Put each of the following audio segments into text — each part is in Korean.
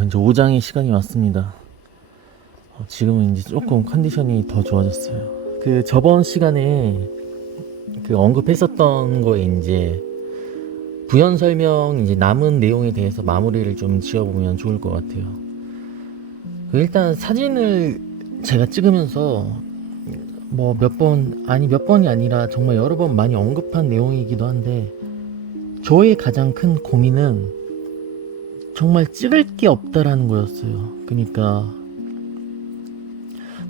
이제 오장의 시간이 왔습니다. 지금은 이제 조금 컨디션이 더 좋아졌어요. 그 저번 시간에 그 언급했었던 거에 이제 부연 설명 이제 남은 내용에 대해서 마무리를 좀 지어보면 좋을 것 같아요. 일단 사진을 제가 찍으면서 뭐 몇 번이 아니라 정말 여러 번 많이 언급한 내용이기도 한데, 저의 가장 큰 고민은 정말 찍을 게 없다라는 거였어요. 그러니까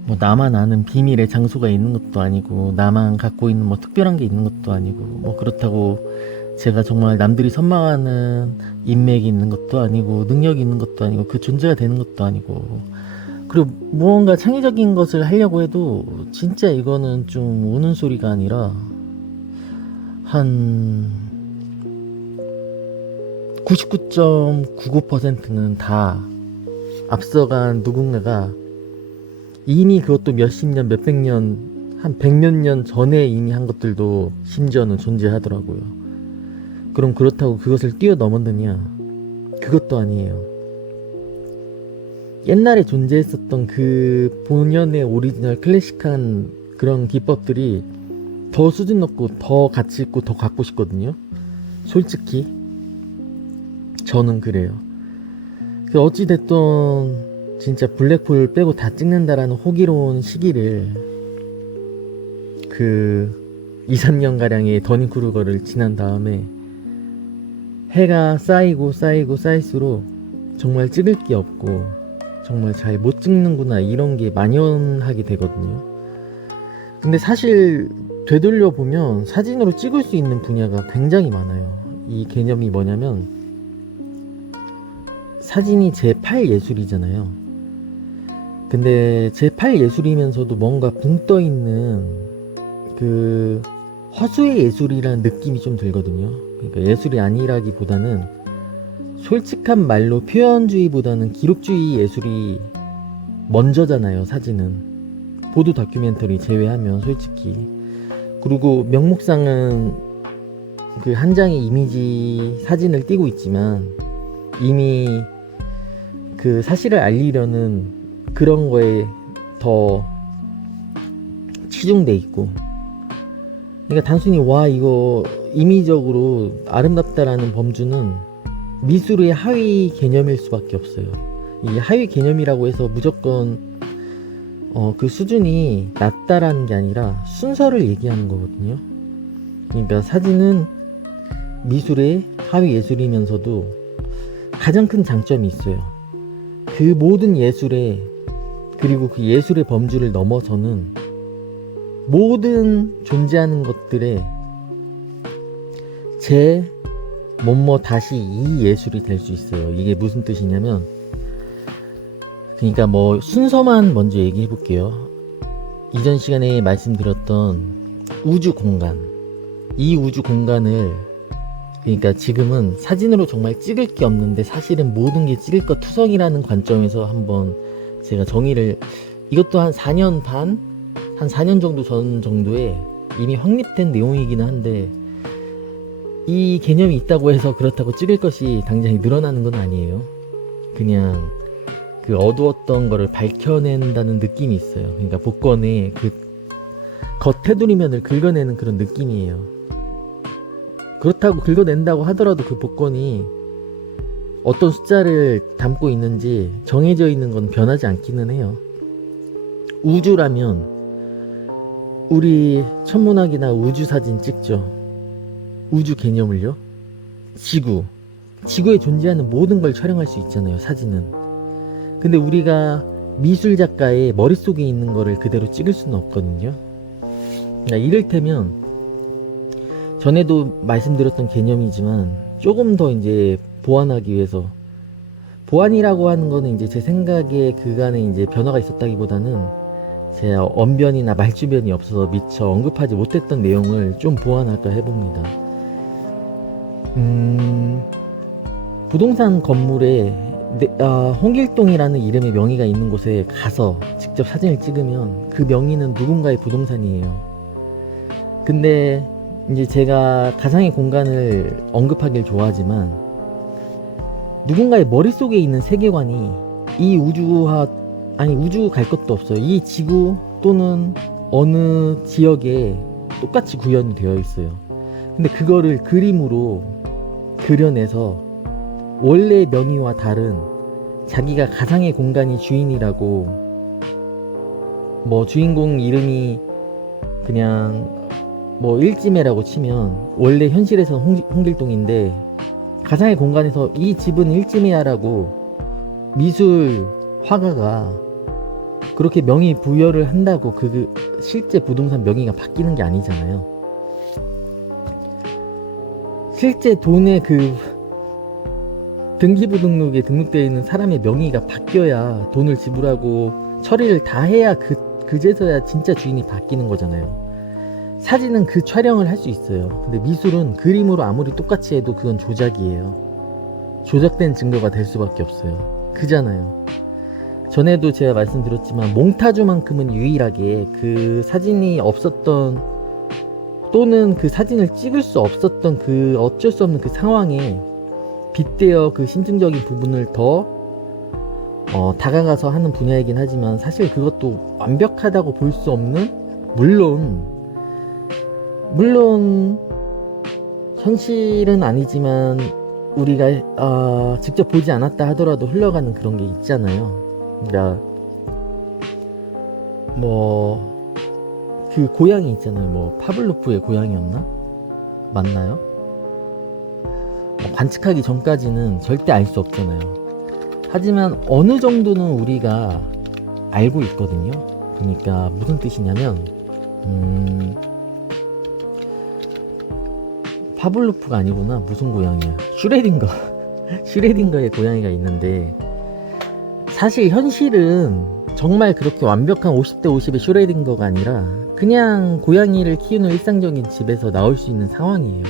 뭐 나만 아는 비밀의 장소가 있는 것도 아니고, 나만 갖고 있는 뭐 특별한 게 있는 것도 아니고, 뭐 그렇다고 제가 정말 남들이 선망하는 인맥이 있는 것도 아니고, 능력이 있는 것도 아니고, 그 존재가 되는 것도 아니고, 그리고 무언가 창의적인 것을 하려고 해도 진짜 이거는 좀 우는 소리가 아니라 한 99.99%는 다 앞서간 누군가가 이미, 그것도 몇십 년, 몇백 년, 한 백몇 년 전에 이미 한 것들도 심지어는 존재하더라고요. 그럼 그렇다고 그것을 뛰어넘었느냐? 그것도 아니에요. 옛날에 존재했었던 그 본연의 오리지널 클래식한 그런 기법들이 더 수준 높고 더 가치 있고 더 갖고 싶거든요. 솔직히 저는 그래요. 어찌됐든 진짜 블랙홀 빼고 다 찍는다라는 호기로운 시기를, 그 2, 3년가량의 더닝크루거를 지난 다음에 해가 쌓이고 쌓일수록 정말 찍을 게 없고 정말 잘 못 찍는구나, 이런 게 만연하게 되거든요. 근데 사실 되돌려보면 사진으로 찍을 수 있는 분야가 굉장히 많아요. 이 개념이 뭐냐면, 사진이 제8 예술이잖아요. 근데 제8 예술이면서도 뭔가 붕 떠있는 그 허수의 예술이라는 느낌이 좀 들거든요. 그러니까 예술이 아니라기보다는, 솔직한 말로 표현주의보다는 기록주의 예술이 먼저잖아요, 사진은. 보도 다큐멘터리 제외하면 솔직히. 그리고 명목상은 그 한 장의 이미지 사진을 띄고 있지만, 이미 그 사실을 알리려는 그런 거에 더 치중돼 있고, 그러니까 단순히 와 이거 임의적으로 아름답다라는 범주는 미술의 하위 개념일 수밖에 없어요. 이 하위 개념이라고 해서 무조건 그 수준이 낮다라는 게 아니라 순서를 얘기하는 거거든요. 그러니까 사진은 미술의 하위 예술이면서도 가장 큰 장점이 있어요. 그 모든 예술에, 그리고 그 예술의 범주를 넘어서는 모든 존재하는 것들에 제 뭐뭐 다시 이 예술이 될 수 있어요. 이게 무슨 뜻이냐면, 그러니까 뭐 순서만 먼저 얘기해 볼게요. 이전 시간에 말씀드렸던 우주 공간, 이 우주 공간을, 그러니까 지금은 사진으로 정말 찍을 게 없는데 사실은 모든 게 찍을 것 투성이라는 관점에서 한번 제가 정의를, 이것도 한 4년 반? 한 4년 정도 전 정도에 이미 확립된 내용이기는 한데, 이 개념이 있다고 해서 그렇다고 찍을 것이 당장에 늘어나는 건 아니에요. 그냥 그 어두웠던 거를 밝혀낸다는 느낌이 있어요. 그러니까 복권의 그 겉테두리면을 긁어내는 그런 느낌이에요. 그렇다고 긁어낸다고 하더라도 그 복권이 어떤 숫자를 담고 있는지 정해져 있는 건 변하지 않기는 해요. 우주라면 우리 천문학이나 우주 사진 찍죠. 우주 개념을요. 지구에 존재하는 모든 걸 촬영할 수 있잖아요, 사진은. 근데 우리가 미술 작가의 머릿속에 있는 거를 그대로 찍을 수는 없거든요. 그러니까 이를테면 전에도 말씀드렸던 개념이지만 조금 더 이제 보완하기 위해서, 보완이라고 하는 거는 이제 제 생각에 그간에 이제 변화가 있었다기보다는 제 언변이나 말주변이 없어서 미처 언급하지 못했던 내용을 좀 보완할까 해봅니다. 부동산 건물에 홍길동이라는 이름의 명의가 있는 곳에 가서 직접 사진을 찍으면 그 명의는 누군가의 부동산이에요. 근데 이제 제가 가상의 공간을 언급하길 좋아하지만, 누군가의 머릿속에 있는 세계관이 이 우주 갈 것도 없어요. 이 지구 또는 어느 지역에 똑같이 구현이 되어 있어요. 근데 그거를 그림으로 그려내서 원래 명의와 다른 자기가 가상의 공간이 주인이라고, 뭐 주인공 이름이 그냥 뭐 일지매라고 치면 원래 현실에서는 홍길동인데 가상의 공간에서 이 집은 일지매야라고 미술 화가가 그렇게 명의 부여를 한다고 그 실제 부동산 명의가 바뀌는 게 아니잖아요. 실제 돈의 그 등기부등록에 등록되어 있는 사람의 명의가 바뀌어야 돈을 지불하고 처리를 다 해야 그제서야 진짜 주인이 바뀌는 거잖아요. 사진은 그 촬영을 할 수 있어요. 근데 미술은 그림으로 아무리 똑같이 해도 그건 조작이에요. 조작된 증거가 될 수밖에 없어요. 그잖아요. 전에도 제가 말씀드렸지만 몽타주만큼은 유일하게 그 사진이 없었던, 또는 그 사진을 찍을 수 없었던 그 어쩔 수 없는 그 상황에 빗대어 그 심층적인 부분을 더 다가가서 하는 분야이긴 하지만, 사실 그것도 완벽하다고 볼 수 없는, 물론 현실은 아니지만 우리가 직접 보지 않았다 하더라도 흘러가는 그런 게 있잖아요. 그러니까 뭐 그 고양이 있잖아요. 뭐 파블로프의 고양이였나? 맞나요? 관측하기 전까지는 절대 알 수 없잖아요. 하지만 어느 정도는 우리가 알고 있거든요. 그러니까 무슨 뜻이냐면 파블로프가 아니구나. 무슨 고양이야? 슈레딩거의 고양이가 있는데, 사실 현실은 정말 그렇게 완벽한 50대 50의 슈레딩거가 아니라 그냥 고양이를 키우는 일상적인 집에서 나올 수 있는 상황이에요.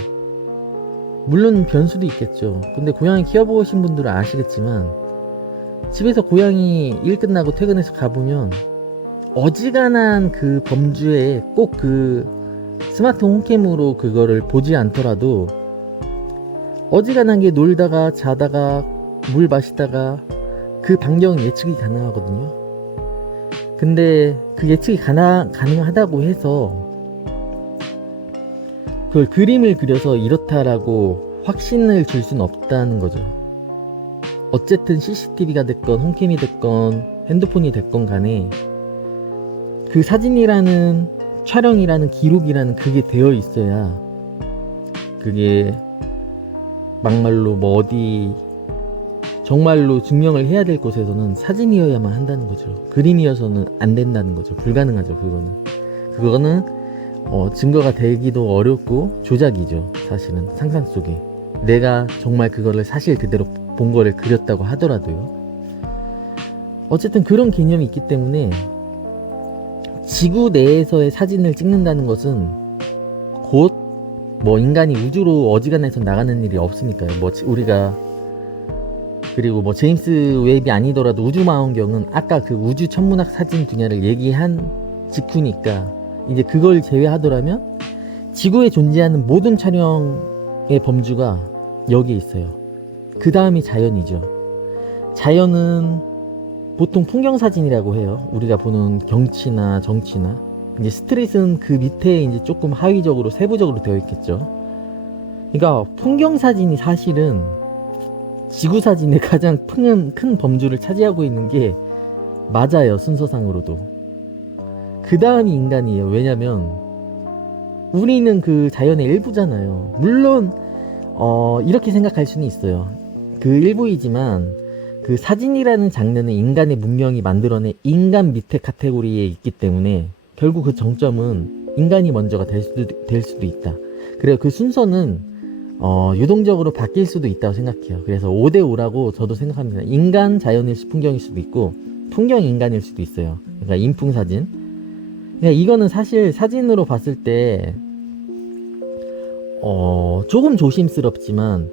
물론 변수도 있겠죠. 근데 고양이 키워보신 분들은 아시겠지만 집에서 고양이 일 끝나고 퇴근해서 가보면 어지간한 그 범주에 꼭 그 스마트 홈캠으로 그거를 보지 않더라도 어지간하게 놀다가 자다가 물 마시다가 그 반경 예측이 가능하거든요. 근데 그 예측이 가능하다고 해서 그걸 그림을 그려서 이렇다라고 확신을 줄 수는 없다는 거죠. 어쨌든 CCTV가 됐건 홈캠이 됐건 핸드폰이 됐건 간에 그 사진이라는, 촬영이라는, 기록이라는 그게 되어 있어야, 그게 막말로 뭐 어디 정말로 증명을 해야 될 곳에서는 사진이어야만 한다는 거죠. 그림이어서는 안 된다는 거죠. 불가능하죠. 그거는 증거가 되기도 어렵고 조작이죠. 사실은 상상 속에 내가 정말 그거를 사실 그대로 본 거를 그렸다고 하더라도요. 어쨌든 그런 개념이 있기 때문에 지구 내에서의 사진을 찍는다는 것은 곧 뭐 인간이 우주로 어지간해서 나가는 일이 없으니까요. 뭐 우리가, 그리고 뭐 제임스 웹이 아니더라도 우주망원경은 아까 그 우주 천문학 사진 분야를 얘기한 직후니까 이제 그걸 제외하더라면 지구에 존재하는 모든 촬영의 범주가 여기에 있어요. 그 다음이 자연이죠. 자연은 보통 풍경사진이라고 해요. 우리가 보는 경치나 정치나. 이제 스트릿은 그 밑에 이제 조금 하위적으로 세부적으로 되어 있겠죠. 그러니까 풍경사진이 사실은 지구사진의 가장 큰 범주를 차지하고 있는 게 맞아요. 순서상으로도. 그 다음이 인간이에요. 왜냐면 우리는 그 자연의 일부잖아요. 물론 이렇게 생각할 수는 있어요. 그 일부이지만 그 사진이라는 장르는 인간의 문명이 만들어낸 인간 밑에 카테고리에 있기 때문에 결국 그 정점은 인간이 먼저가 될 수도 있다. 그래요. 그 순서는 유동적으로 바뀔 수도 있다고 생각해요. 그래서 5대5라고 저도 생각합니다. 인간 자연일 풍경일 수도 있고 풍경 인간일 수도 있어요. 그러니까 인풍사진. 그러니까 이거는 사실 사진으로 봤을 때 조금 조심스럽지만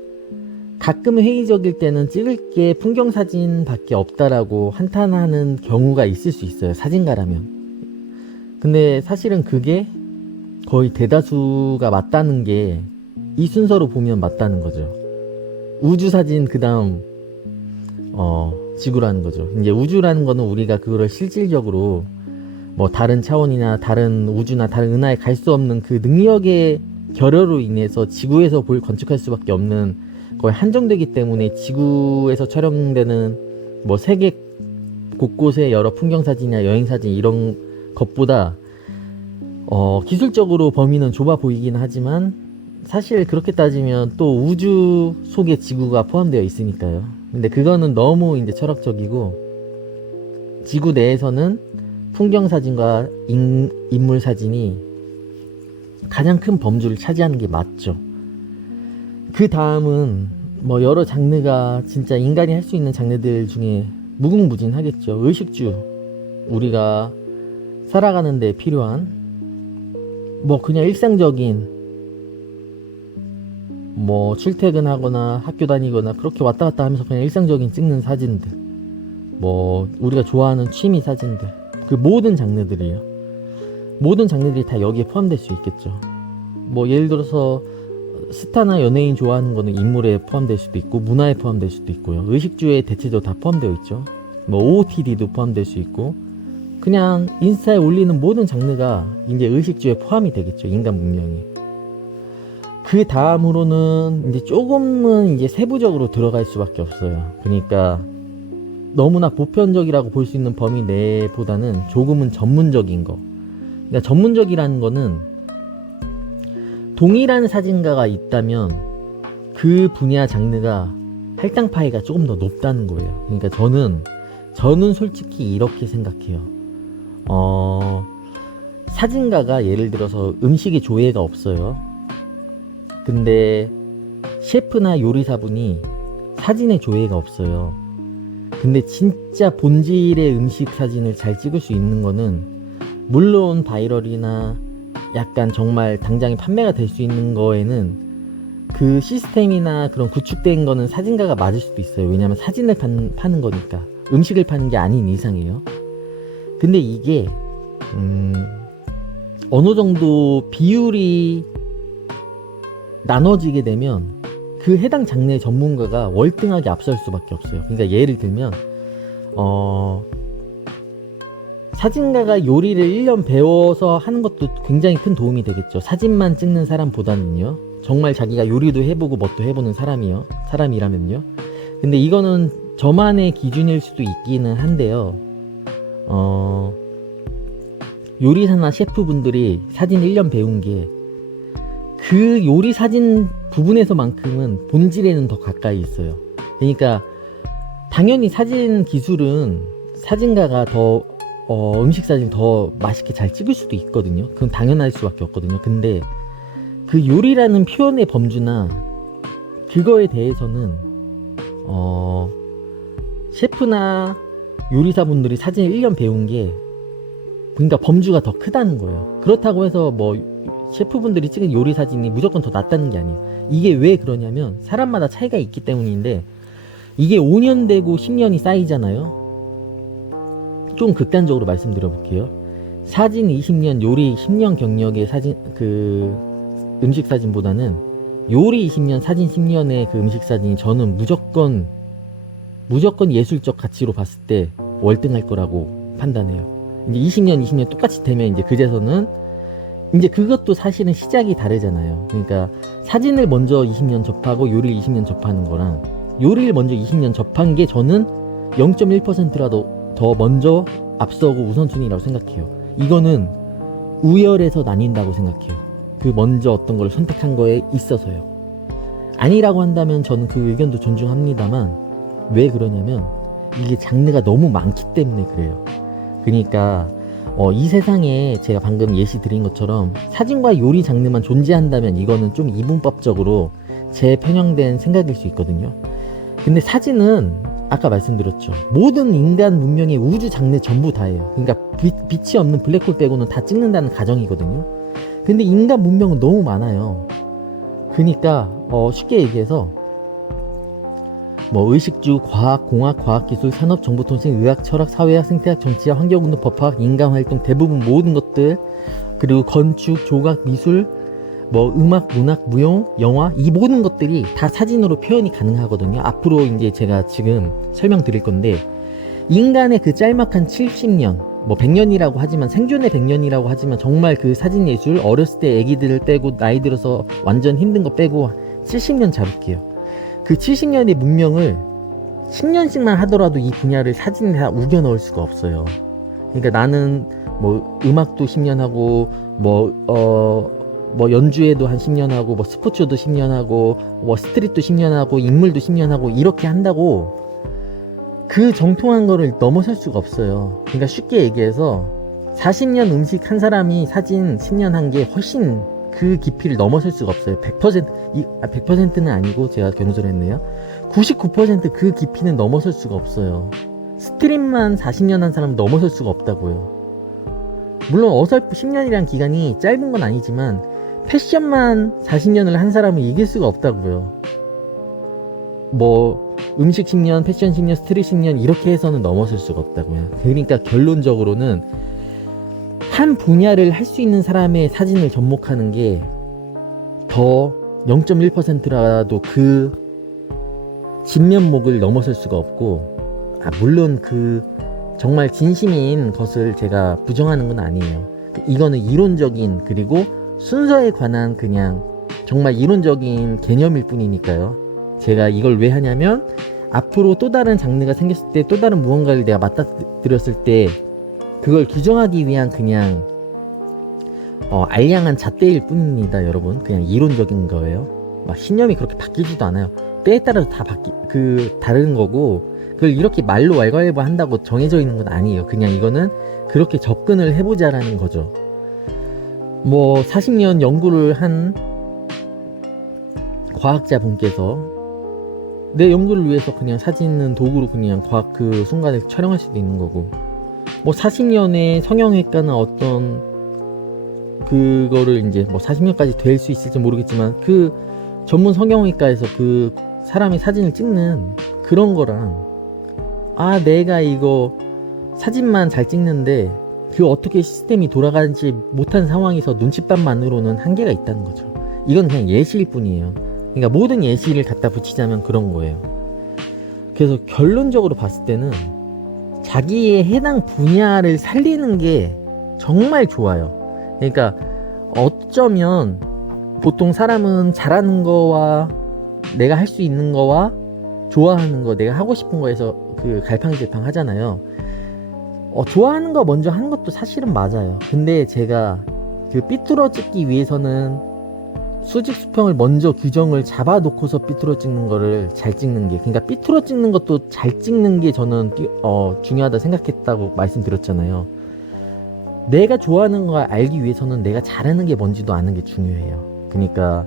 가끔 회의적일 때는 찍을 게 풍경사진밖에 없다라고 한탄하는 경우가 있을 수 있어요. 사진가라면. 근데 사실은 그게 거의 대다수가 맞다는 게 이 순서로 보면 맞다는 거죠. 우주사진, 그 다음 지구라는 거죠. 이제 우주라는 거는 우리가 그거를 실질적으로 뭐 다른 차원이나 다른 우주나 다른 은하에 갈 수 없는 그 능력의 결여로 인해서 지구에서 건축할 수밖에 없는 거에 한정되기 때문에 지구에서 촬영되는 뭐 세계 곳곳의 여러 풍경 사진이나 여행 사진 이런 것보다 기술적으로 범위는 좁아 보이긴 하지만 사실 그렇게 따지면 또 우주 속에 지구가 포함되어 있으니까요. 근데 그거는 너무 이제 철학적이고, 지구 내에서는 풍경 사진과 인물 사진이 가장 큰 범주를 차지하는 게 맞죠. 그 다음은 뭐 여러 장르가 진짜 인간이 할 수 있는 장르들 중에 무궁무진하겠죠. 의식주, 우리가 살아가는 데 필요한 뭐 그냥 일상적인 뭐 출퇴근하거나 학교 다니거나 그렇게 왔다 갔다 하면서 그냥 일상적인 찍는 사진들, 뭐 우리가 좋아하는 취미 사진들, 그 모든 장르들이에요. 모든 장르들이 다 여기에 포함될 수 있겠죠. 뭐 예를 들어서 스타나 연예인 좋아하는 거는 인물에 포함될 수도 있고 문화에 포함될 수도 있고요. 의식주에 대체적으로 다 포함되어 있죠. 뭐 OOTD도 포함될 수 있고, 그냥 인스타에 올리는 모든 장르가 이제 의식주에 포함이 되겠죠. 인간 문명이. 그 다음으로는 이제 조금은 이제 세부적으로 들어갈 수밖에 없어요. 그러니까 너무나 보편적이라고 볼 수 있는 범위 내보다는 조금은 전문적인 거. 그러니까 전문적이라는 거는 동일한 사진가가 있다면 그 분야 장르가 할당 파이가 조금 더 높다는 거예요. 그러니까 저는 솔직히 이렇게 생각해요. 사진가가 예를 들어서 음식에 조예가 없어요. 근데 셰프나 요리사분이 사진에 조예가 없어요. 근데 진짜 본질의 음식 사진을 잘 찍을 수 있는 거는 물론 바이럴이나 약간 정말 당장에 판매가 될 수 있는 거에는 그 시스템이나 그런 구축된 거는 사진가가 맞을 수도 있어요. 왜냐면 사진을 파는 거니까, 음식을 파는 게 아닌 이상이에요. 근데 이게 어느 정도 비율이 나눠지게 되면 그 해당 장르의 전문가가 월등하게 앞설 수밖에 없어요. 그러니까 예를 들면 사진가가 요리를 1년 배워서 하는 것도 굉장히 큰 도움이 되겠죠. 사진만 찍는 사람보다는요. 정말 자기가 요리도 해보고 뭣도 해보는 사람이라면요. 근데 이거는 저만의 기준일 수도 있기는 한데요. 요리사나 셰프분들이 사진 1년 배운 게 그 요리 사진 부분에서만큼은 본질에는 더 가까이 있어요. 그러니까 당연히 사진 기술은 사진가가 더 음식 사진 더 맛있게 잘 찍을 수도 있거든요. 그건 당연할 수밖에 없거든요. 근데 그 요리라는 표현의 범주나 그거에 대해서는 셰프나 요리사분들이 사진을 1년 배운 게 그러니까 범주가 더 크다는 거예요. 그렇다고 해서 뭐 셰프분들이 찍은 요리 사진이 무조건 더 낫다는 게 아니에요. 이게 왜 그러냐면 사람마다 차이가 있기 때문인데, 이게 5년 되고 10년이 쌓이잖아요. 좀 극단적으로 말씀드려 볼게요. 사진 20년, 요리 10년 경력의 사진, 음식 사진보다는 요리 20년, 사진 10년의 그 음식 사진이 저는 무조건 예술적 가치로 봤을 때 월등할 거라고 판단해요. 이제 20년 똑같이 되면 이제 그제서는 이제 그것도 사실은 시작이 다르잖아요. 그러니까 사진을 먼저 20년 접하고 요리를 20년 접하는 거랑, 요리를 먼저 20년 접한 게 저는 0.1%라도 더 먼저 앞서고 우선순위라고 생각해요. 이거는 우열에서 나뉜다고 생각해요. 그 먼저 어떤 걸 선택한 거에 있어서요. 아니라고 한다면 저는 그 의견도 존중합니다만, 왜 그러냐면 이게 장르가 너무 많기 때문에 그래요. 그러니까 이 세상에 제가 방금 예시 드린 것처럼 사진과 요리 장르만 존재한다면 이거는 좀 이분법적으로 제 편향된 생각일 수 있거든요. 근데 사진은 아까 말씀드렸죠. 모든 인간 문명의 우주 장르 전부 다예요. 그러니까 빛이 없는 블랙홀 빼고는 다 찍는다는 가정이거든요. 근데 인간 문명은 너무 많아요. 그러니까 쉽게 얘기해서 뭐 의식주, 과학, 공학, 과학기술, 산업, 정보통신, 의학, 철학, 사회학, 생태학, 정치학, 환경운동, 법학, 인간활동, 대부분 모든 것들, 그리고 건축, 조각, 미술, 뭐 음악, 문학, 무용, 영화 이 모든 것들이 다 사진으로 표현이 가능하거든요. 앞으로 이제 제가 지금 설명드릴 건데 인간의 그 짤막한 70년, 뭐 100년이라고 하지만 생존의 100년이라고 하지만 정말 그 사진 예술 어렸을 때 애기들을 빼고 나이 들어서 완전 힘든 거 빼고 70년 잡을게요. 그 70년의 문명을 10년씩만 하더라도 이 분야를 사진에 다 우겨 넣을 수가 없어요. 그러니까 나는 뭐 음악도 10년 하고 뭐 연주에도 한 10년 하고 뭐 스포츠도 10년 하고 뭐 스트릿도 10년 하고 인물도 10년 하고 이렇게 한다고 그 정통한 거를 넘어설 수가 없어요. 그러니까 쉽게 얘기해서 40년 음식 한 사람이 사진 10년 한 게 훨씬 그 깊이를 넘어설 수가 없어요. 100%는 아니고 제가 겸손했네요. 99% 깊이는 넘어설 수가 없어요. 스트릿만 40년 한 사람은 넘어설 수가 없다고요. 물론 어설프 10년이란 기간이 짧은 건 아니지만 패션만 40년을 한 사람은 이길 수가 없다고요. 뭐 음식 10년, 패션 10년, 스트릿 10년 이렇게 해서는 넘어설 수가 없다고요. 그러니까 결론적으로는 한 분야를 할 수 있는 사람의 사진을 접목하는 게 더 0.1%라도 그 진면목을 넘어설 수가 없고, 물론 그 정말 진심인 것을 제가 부정하는 건 아니에요. 이거는 이론적인 그리고 순서에 관한 그냥 정말 이론적인 개념일 뿐이니까요. 제가 이걸 왜 하냐면 앞으로 또 다른 장르가 생겼을 때 또 다른 무언가를 내가 맞닥뜨렸을 때 그걸 규정하기 위한 그냥 알량한 잣대일 뿐입니다, 여러분. 그냥 이론적인 거예요. 막 신념이 그렇게 바뀌지도 않아요. 때에 따라서 다 다른 거고, 그걸 이렇게 말로 왈가왈부 한다고 정해져 있는 건 아니에요. 그냥 이거는 그렇게 접근을 해보자라는 거죠. 뭐 40년 연구를 한 과학자분께서 내 연구를 위해서 그냥 사진은 도구로 그냥 과학 그 순간을 촬영할 수도 있는 거고, 뭐 40년의 성형외과나 어떤 그거를 이제 뭐 40년까지 될 수 있을지 모르겠지만 그 전문 성형외과에서 그 사람의 사진을 찍는 그런 거랑 내가 이거 사진만 잘 찍는데 그 어떻게 시스템이 돌아가지 못한 상황에서 눈칫밥만으로는 한계가 있다는 거죠. 이건 그냥 예시일 뿐이에요. 그러니까 모든 예시를 갖다 붙이자면 그런 거예요. 그래서 결론적으로 봤을 때는 자기의 해당 분야를 살리는 게 정말 좋아요. 그러니까 어쩌면 보통 사람은 잘하는 거와 내가 할 수 있는 거와 좋아하는 거, 내가 하고 싶은 거에서 그 갈팡질팡 하잖아요. 좋아하는 거 먼저 하는 것도 사실은 맞아요. 근데 제가 그 삐뚤어 찍기 위해서는 수직 수평을 먼저 규정을 잡아놓고서 삐뚤어 찍는 거를 잘 찍는 게, 그러니까 삐뚤어 찍는 것도 잘 찍는 게 저는 중요하다 생각했다고 말씀드렸잖아요. 내가 좋아하는 걸 알기 위해서는 내가 잘하는 게 뭔지도 아는 게 중요해요. 그러니까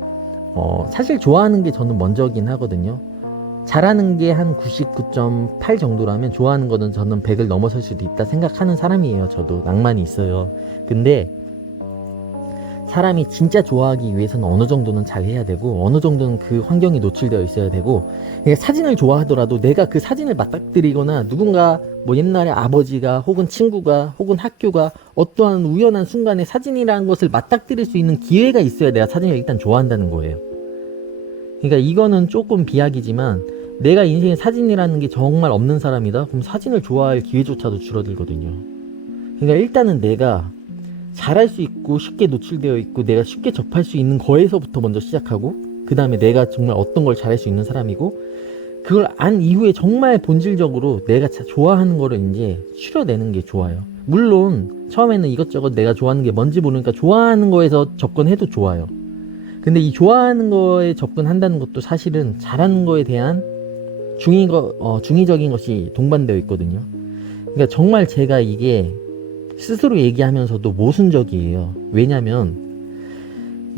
사실 좋아하는 게 저는 먼저긴 하거든요. 잘하는 게 한 99.8 정도라면 좋아하는 거는 저는 100을 넘어설 수도 있다 생각하는 사람이에요. 저도 낭만이 있어요. 근데 사람이 진짜 좋아하기 위해서는 어느 정도는 잘 해야 되고 어느 정도는 그 환경에 노출되어 있어야 되고, 그러니까 사진을 좋아하더라도 내가 그 사진을 맞닥뜨리거나 누군가 뭐 옛날에 아버지가 혹은 친구가 혹은 학교가 어떠한 우연한 순간에 사진이라는 것을 맞닥뜨릴 수 있는 기회가 있어야 내가 사진을 일단 좋아한다는 거예요. 그러니까 이거는 조금 비약이지만 내가 인생에 사진이라는 게 정말 없는 사람이다? 그럼 사진을 좋아할 기회조차도 줄어들거든요. 그러니까 일단은 내가 잘할 수 있고 쉽게 노출되어 있고 내가 쉽게 접할 수 있는 거에서부터 먼저 시작하고, 그 다음에 내가 정말 어떤 걸 잘할 수 있는 사람이고, 그걸 안 이후에 정말 본질적으로 내가 좋아하는 거를 이제 추려내는 게 좋아요. 물론 처음에는 이것저것 내가 좋아하는 게 뭔지 모르니까 좋아하는 거에서 접근해도 좋아요. 근데 이 좋아하는 거에 접근한다는 것도 사실은 잘하는 거에 대한 중의적인 것이 동반되어 있거든요. 그러니까 정말 제가 이게 스스로 얘기하면서도 모순적이에요. 왜냐면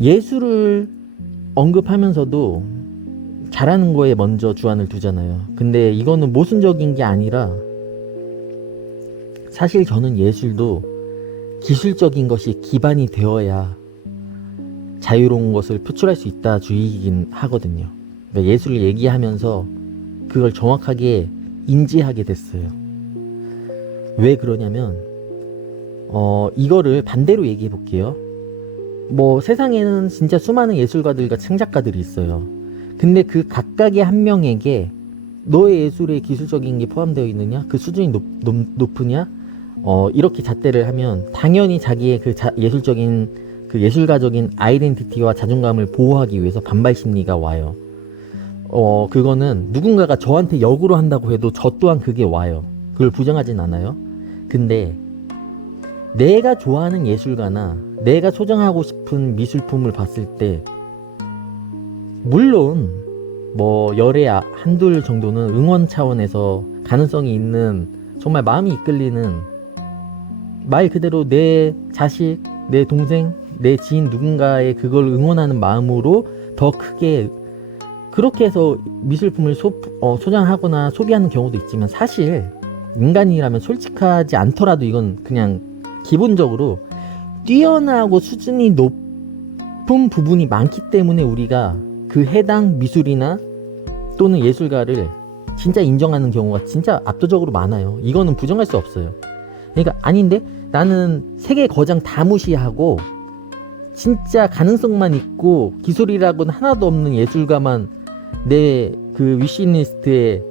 예술을 언급하면서도 잘하는 거에 먼저 주안을 두잖아요. 근데 이거는 모순적인 게 아니라 사실 저는 예술도 기술적인 것이 기반이 되어야 자유로운 것을 표출할 수 있다 주의이긴 하거든요. 그러니까 예술을 얘기하면서 그걸 정확하게 인지하게 됐어요. 왜 그러냐면 이거를 반대로 얘기해 볼게요. 뭐 세상에는 진짜 수많은 예술가들과 창작가들이 있어요. 근데 그 각각의 한 명에게 너의 예술에 기술적인 게 포함되어 있느냐? 그 수준이 높으냐? 이렇게 잣대를 하면 당연히 자기의 그 예술적인 그 예술가적인 아이덴티티와 자존감을 보호하기 위해서 반발 심리가 와요. 그거는 누군가가 저한테 역으로 한다고 해도 저 또한 그게 와요. 그걸 부정하진 않아요. 근데 내가 좋아하는 예술가나 내가 소장하고 싶은 미술품을 봤을 때 물론 뭐 열에 한둘 정도는 응원 차원에서 가능성이 있는 정말 마음이 이끌리는 말 그대로 내 자식, 내 동생, 내 지인 누군가의 그걸 응원하는 마음으로 더 크게 그렇게 해서 미술품을 소장하거나 소비하는 경우도 있지만 사실 인간이라면 솔직하지 않더라도 이건 그냥 기본적으로 뛰어나고 수준이 높은 부분이 많기 때문에 우리가 그 해당 미술이나 또는 예술가를 진짜 인정하는 경우가 진짜 압도적으로 많아요. 이거는 부정할 수 없어요. 그러니까 아닌데 나는 세계 거장 다 무시하고 진짜 가능성만 있고 기술이라고는 하나도 없는 예술가만 내 그 위시리스트에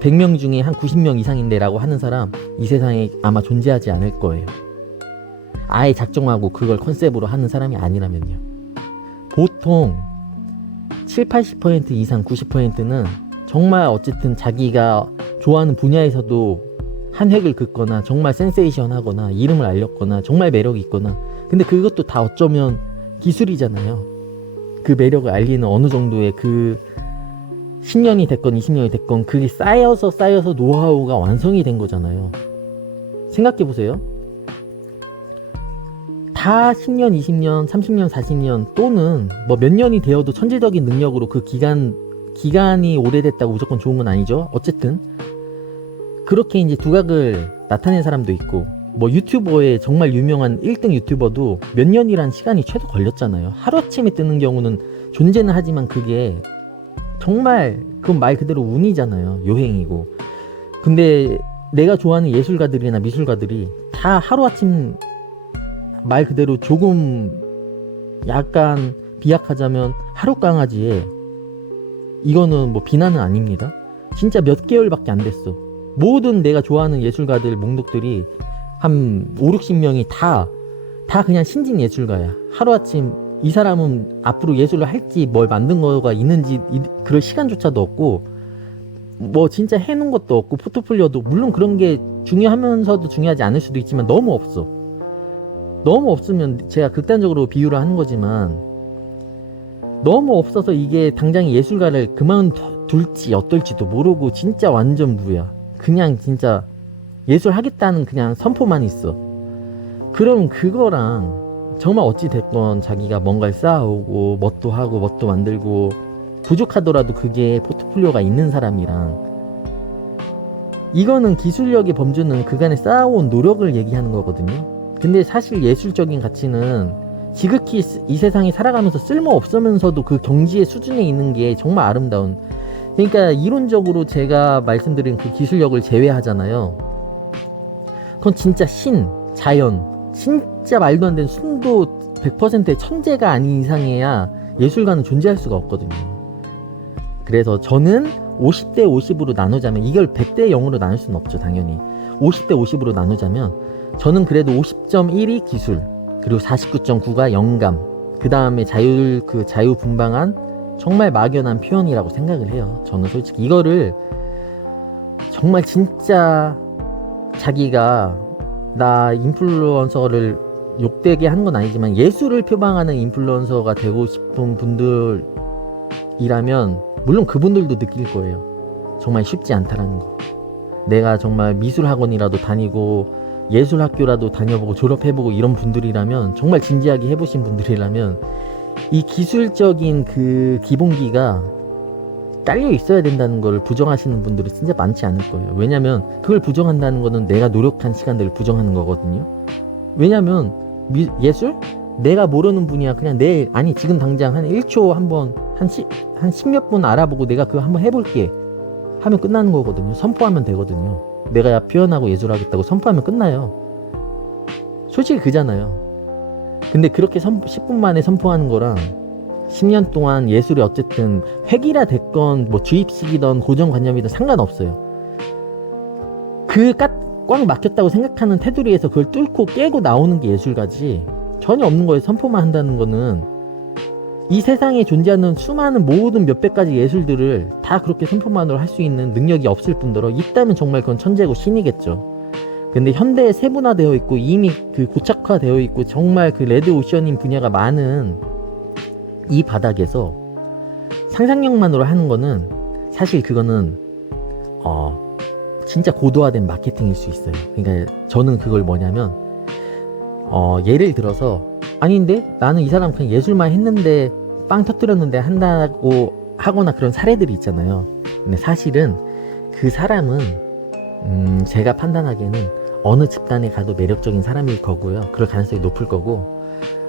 100명 중에 한 90명 이상인데 라고 하는 사람 이 세상에 아마 존재하지 않을 거예요. 아예 작정하고 그걸 컨셉으로 하는 사람이 아니라면요. 보통 70-80% 이상 90%는 정말 어쨌든 자기가 좋아하는 분야에서도 한 획을 긋거나 정말 센세이션 하거나 이름을 알렸거나 정말 매력이 있거나 근데 그것도 다 어쩌면 기술이잖아요. 그 매력을 알리는 어느 정도의 그 10년이 됐건 20년이 됐건 그게 쌓여서 노하우가 완성이 된 거잖아요. 생각해보세요. 다 10년, 20년, 30년, 40년 또는 뭐 몇 년이 되어도 천재적인 능력으로 그 기간이 오래됐다고 무조건 좋은 건 아니죠. 어쨌든 그렇게 이제 두각을 나타낸 사람도 있고 뭐 유튜버의 정말 유명한 1등 유튜버도 몇 년이란 시간이 최소 걸렸잖아요. 하루아침에 뜨는 경우는 존재는 하지만 그게 정말 그건 말 그대로 운이잖아요. 요행이고. 근데 내가 좋아하는 예술가들이나 미술가들이 다 하루아침 말 그대로 조금 약간 비약하자면 하룻강아지에 이거는 뭐 비난은 아닙니다. 진짜 몇 개월밖에 안 됐어. 모든 내가 좋아하는 예술가들 몽독들이 한 5-60명이 다 그냥 신진 예술가야. 하루아침 이 사람은 앞으로 예술을 할지 뭘 만든 거가 있는지 그럴 시간조차도 없고 뭐 진짜 해놓은 것도 없고 포트폴리오도 물론 그런 게 중요하면서도 중요하지 않을 수도 있지만 너무 없어. 너무 없으면 제가 극단적으로 비유를 하는 거지만 너무 없어서 이게 당장 예술가를 그만둘지 어떨지도 모르고 진짜 완전 무야. 그냥 진짜 예술 하겠다는 그냥 선포만 있어. 그럼 그거랑 정말 어찌됐건 자기가 뭔가를 쌓아오고 뭣도 하고 뭣도 만들고 부족하더라도 그게 포트폴리오가 있는 사람이랑 이거는 기술력의 범주는 그간에 쌓아온 노력을 얘기하는 거거든요. 근데 사실 예술적인 가치는 지극히 이 세상에 살아가면서 쓸모없으면서도 그 경지의 수준에 있는 게 정말 아름다운, 그러니까 이론적으로 제가 말씀드린 그 기술력을 제외하잖아요. 그건 진짜 자연, 진짜 말도 안 되는 순도 100%의 천재가 아닌 이상해야 예술가는 존재할 수가 없거든요. 그래서 저는 50대 50으로 나누자면, 이걸 100대 0으로 나눌 수는 없죠 당연히. 50대 50으로 나누자면 저는 그래도 50.1이 기술, 그리고 49.9가 영감, 그 다음에 자유분방한 정말 막연한 표현이라고 생각을 해요. 저는 솔직히 이거를 정말 진짜 자기가 나 인플루언서를 욕되게 하는 건 아니지만 예술을 표방하는 인플루언서가 되고 싶은 분들이라면 물론 그분들도 느낄 거예요. 정말 쉽지 않다라는 거. 내가 정말 미술학원이라도 다니고 예술학교라도 다녀보고 졸업해보고 이런 분들이라면, 정말 진지하게 해보신 분들이라면 이 기술적인 그 기본기가 깔려 있어야 된다는 걸 부정하시는 분들이 진짜 많지 않을 거예요. 왜냐면 그걸 부정한다는 거는 내가 노력한 시간들을 부정하는 거거든요. 왜냐면 예술? 내가 모르는 분이야. 그냥 내일, 아니 지금 당장 한 1초 한번 한 10몇 분 알아보고 내가 그거 한번 해볼게 하면 끝나는 거거든요. 선포하면 되거든요. 내가 표현하고 예술하겠다고 선포하면 끝나요. 솔직히 그잖아요. 근데 그렇게 10분 만에 선포하는 거랑 10년 동안 예술이 어쨌든 획일화 됐건 뭐 주입식이든 고정관념이든 상관없어요. 꽉 막혔다고 생각하는 테두리에서 그걸 뚫고 깨고 나오는 게 예술가지, 전혀 없는 거에 선포만 한다는 거는 이 세상에 존재하는 수많은 모든 몇백 가지 예술들을 다 그렇게 선포만으로 할 수 있는 능력이 없을 뿐더러 있다면 정말 그건 천재고 신이겠죠. 근데 현대에 세분화되어 있고 이미 그 고착화되어 있고 정말 그 레드 오션인 분야가 많은 이 바닥에서 상상력만으로 하는 거는 사실 그거는 진짜 고도화된 마케팅일 수 있어요. 그러니까 저는 그걸 뭐냐면 예를 들어서 아닌데 나는 이 사람 그냥 예술만 했는데 빵 터뜨렸는데 한다고 하거나 그런 사례들이 있잖아요. 근데 사실은 그 사람은 제가 판단하기에는 어느 집단에 가도 매력적인 사람일 거고요. 그럴 가능성이 높을 거고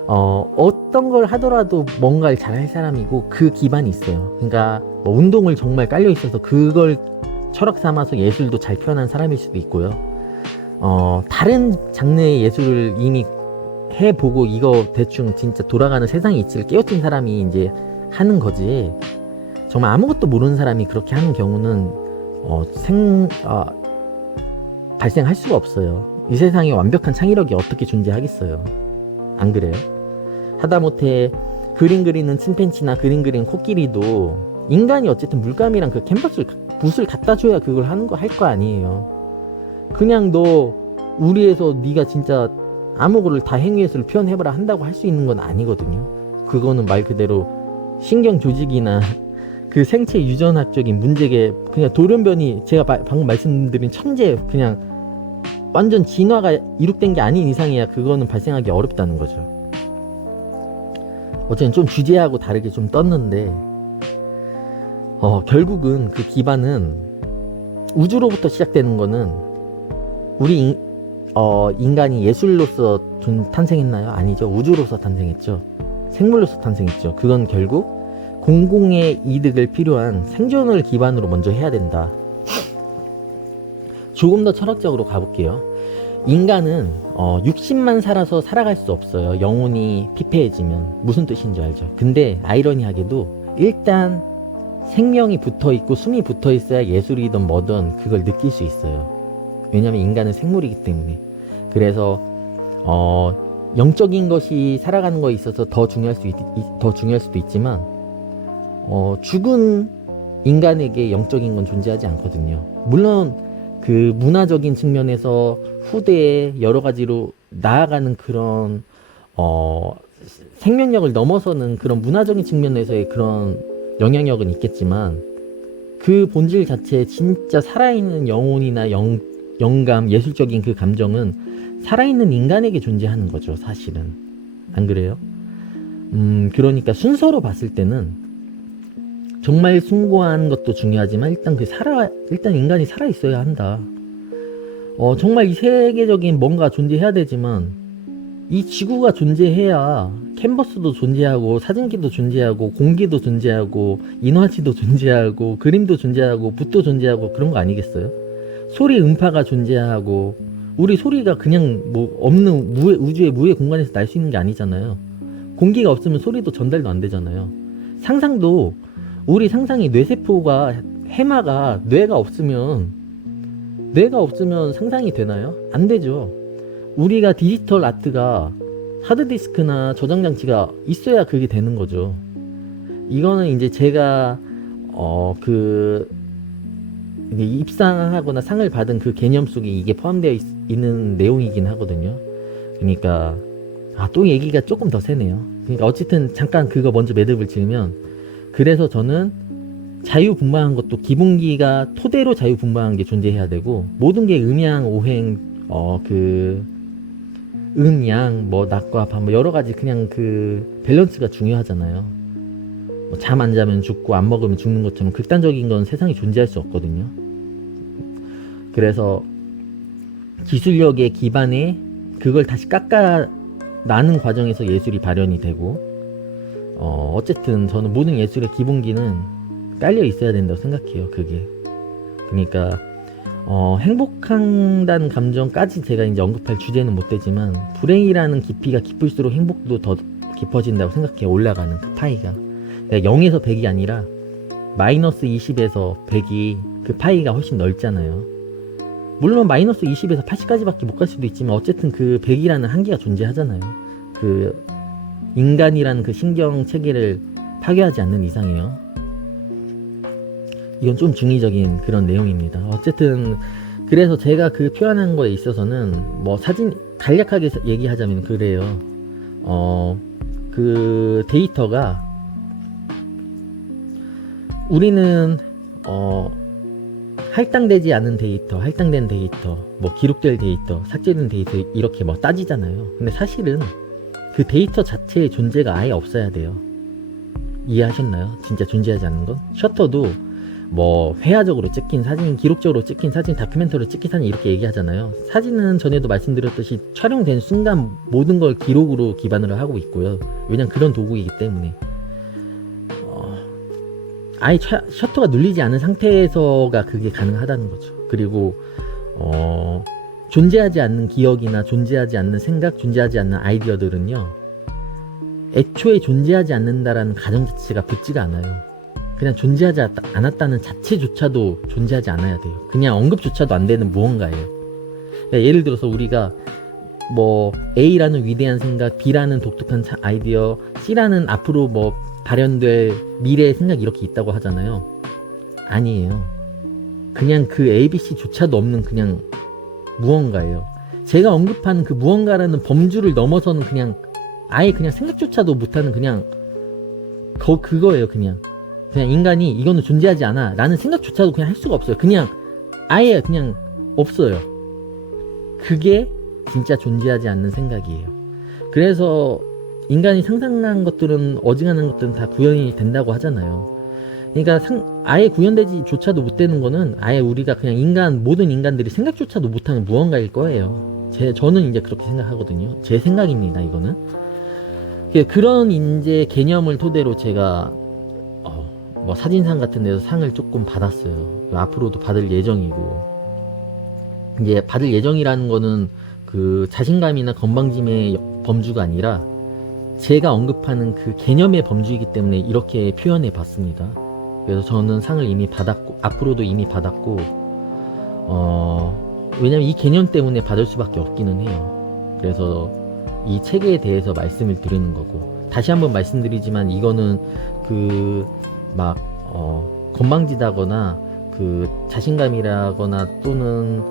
어떤 걸 하더라도 뭔가를 잘할 사람이고 그 기반이 있어요. 그러니까 뭐 운동을 정말 깔려 있어서 그걸 철학 삼아서 예술도 잘 표현한 사람일 수도 있고요. 다른 장르의 예술을 이미 해보고 이거 대충 진짜 돌아가는 세상의 이치를 깨우친 사람이 이제 하는 거지, 정말 아무것도 모르는 사람이 그렇게 하는 경우는 발생할 수가 없어요. 이 세상에 완벽한 창의력이 어떻게 존재하겠어요. 안 그래요? 하다못해 그림 그리는 침팬지나 그림 그리는 코끼리도 인간이 어쨌든 물감이랑 그 캔버스를 붓을 갖다 줘야 그걸 하는 거 할 거 아니에요. 그냥 너 우리에서 네가 진짜 아무 거를 다 행위예술을 표현해봐라 한다고 할 수 있는 건 아니거든요. 그거는 말 그대로 신경 조직이나 그 생체 유전학적인 문제게 그냥 돌연변이, 제가 방금 말씀드린 천재 그냥 완전 진화가 이룩된 게 아닌 이상이야 그거는 발생하기 어렵다는 거죠. 어쨌든 좀 주제하고 다르게 좀 떴는데 결국은 그 기반은 우주로부터 시작되는 거는 우리 인간이 예술로서 탄생했나요? 아니죠. 우주로서 탄생했죠. 생물로서 탄생했죠. 그건 결국 공공의 이득을 필요한 생존을 기반으로 먼저 해야 된다. 조금 더 철학적으로 가볼게요. 인간은 60만 살아서 살아갈 수 없어요. 영혼이 피폐해지면. 무슨 뜻인지 알죠? 근데 아이러니하게도 일단 생명이 붙어있고 숨이 붙어있어야 예술이든 뭐든 그걸 느낄 수 있어요. 왜냐면 인간은 생물이기 때문에. 그래서 영적인 것이 살아가는 거에 있어서 더 중요할 수도 있지만 죽은 인간에게 영적인 건 존재하지 않거든요. 물론 그 문화적인 측면에서 후대에 여러 가지로 나아가는 그런 생명력을 넘어서는 그런 문화적인 측면에서의 그런 영향력은 있겠지만 그 본질 자체에 진짜 살아있는 영혼이나 영감, 예술적인 그 감정은 살아있는 인간에게 존재하는 거죠, 사실은. 안 그래요? 그러니까 순서로 봤을 때는 정말 숭고한 것도 중요하지만 일단 인간이 살아있어야 한다. 정말 이 세계적인 뭔가 존재해야 되지만 이 지구가 존재해야 캔버스도 존재하고 사진기도 존재하고 공기도 존재하고 인화지도 존재하고 그림도 존재하고 붓도 존재하고 그런 거 아니겠어요? 소리 음파가 존재하고 우리 소리가 그냥 뭐 없는 우주의 무의 공간에서 날 수 있는 게 아니잖아요. 공기가 없으면 소리도 전달도 안 되잖아요. 상상도 우리 상상이 뇌세포가 해마가 뇌가 없으면 상상이 되나요? 안 되죠. 우리가 디지털 아트가 하드디스크나 저장장치가 있어야 그게 되는 거죠. 이거는 이제 제가 입상하거나 상을 받은 그 개념 속에 이게 포함되어 있는 내용이긴 하거든요. 그러니까 또 얘기가 조금 더 세네요. 그러니까 어쨌든 잠깐 그거 먼저 매듭을 지으면, 그래서 저는 자유분방한 것도 기본기가 토대로 자유분방한 게 존재해야 되고, 모든 게 음양, 오행, 음양, 뭐 낮과 밤, 뭐 여러 가지 그냥 그 밸런스가 중요하잖아요. 뭐 잠 안 자면 죽고 안 먹으면 죽는 것처럼 극단적인 건 세상에 존재할 수 없거든요. 그래서 기술력의 기반에 그걸 다시 깎아나는 과정에서 예술이 발현이 되고, 어쨌든 저는 모든 예술의 기본기는 깔려 있어야 된다고 생각해요. 그게 그러니까 행복한다는 감정까지 제가 이제 언급할 주제는 못 되지만, 불행이라는 깊이가 깊을수록 행복도 더 깊어진다고 생각해. 올라가는 그 파이가. 그러니까 0에서 100이 아니라 마이너스 20에서 100이 그 파이가 훨씬 넓잖아요. 물론 마이너스 20에서 80까지밖에 못 갈 수도 있지만 어쨌든 그 100이라는 한계가 존재하잖아요. 그 인간이라는 그 신경 체계를 파괴하지 않는 이상이요. 이건 좀 중의적인 그런 내용입니다. 어쨌든 그래서 제가 그 표현한 거에 있어서는 뭐 사진 간략하게 얘기하자면 그래요. 그 데이터가 우리는 할당되지 않은 데이터, 할당된 데이터, 뭐 기록될 데이터, 삭제된 데이터 이렇게 뭐 따지잖아요. 근데 사실은 그 데이터 자체의 존재가 아예 없어야 돼요. 이해하셨나요? 진짜 존재하지 않는 건? 셔터도 뭐 회화적으로 찍힌 사진, 기록적으로 찍힌 사진, 다큐멘터리로 찍힌 사진 이렇게 얘기하잖아요. 사진은 전에도 말씀드렸듯이 촬영된 순간 모든 걸 기록으로 기반으로 하고 있고요. 왜냐면 그런 도구이기 때문에 아예 셔터가 눌리지 않은 상태에서가 그게 가능하다는 거죠. 그리고 존재하지 않는 기억이나 존재하지 않는 생각, 존재하지 않는 아이디어들은요, 애초에 존재하지 않는다라는 가정 자체가 붙지가 않아요. 그냥 존재하지 않았다는 자체조차도 존재하지 않아야 돼요. 그냥 언급조차도 안 되는 무언가예요. 그러니까 예를 들어서 우리가 뭐 A라는 위대한 생각, B라는 독특한 아이디어, C라는 앞으로 뭐 발현될 미래의 생각 이렇게 있다고 하잖아요. 아니에요. 그냥 그 ABC조차도 없는 그냥 무언가예요. 제가 언급한 그 무언가라는 범주를 넘어서는 그냥 아예 그냥 생각조차도 못하는 그냥 그거예요. 그냥 인간이 이거는 존재하지 않아 라는 생각조차도 그냥 할 수가 없어요. 그냥 아예 그냥 없어요. 그게 진짜 존재하지 않는 생각이에요. 그래서 인간이 상상한 것들은, 어지간한 것들은 다 구현이 된다고 하잖아요. 그러니까 아예 구현되지조차도 못되는 거는 아예 우리가 그냥 모든 인간들이 생각조차도 못하는 무언가일 거예요. 저는 이제 그렇게 생각하거든요. 제 생각입니다, 이거는. 그런 이제 개념을 토대로 제가 뭐 사진상 같은 데서 상을 조금 받았어요. 앞으로도 받을 예정이고, 이제 받을 예정이라는 거는 그 자신감이나 건방짐의 범주가 아니라 제가 언급하는 그 개념의 범주이기 때문에 이렇게 표현해 봤습니다. 그래서 저는 상을 이미 받았고, 앞으로도 이미 받았고, 왜냐면 이 개념 때문에 받을 수밖에 없기는 해요. 그래서 이 체계에 대해서 말씀을 드리는 거고, 다시 한번 말씀드리지만 이거는 건방지다거나 자신감이라거나 또는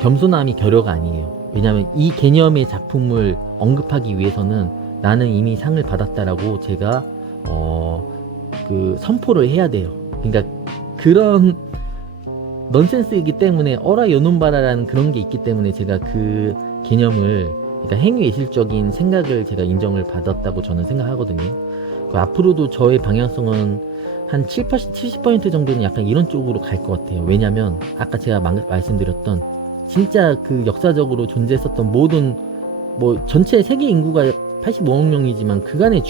겸손함이 결여가 아니에요. 왜냐면 이 개념의 작품을 언급하기 위해서는 나는 이미 상을 받았다라고 제가 선포를 해야 돼요. 그러니까 그런 넌센스이기 때문에 어라 여논바라라는 그런 게 있기 때문에 제가 그 개념을, 그러니까 행위예술적인 생각을 제가 인정을 받았다고 저는 생각하거든요. 앞으로도 저의 방향성은 한 70% 정도는 약간 이런 쪽으로 갈 것 같아요. 왜냐면 아까 제가 말씀드렸던 진짜 그 역사적으로 존재했었던 모든 전체 세계 인구가 85억 명이지만 그간에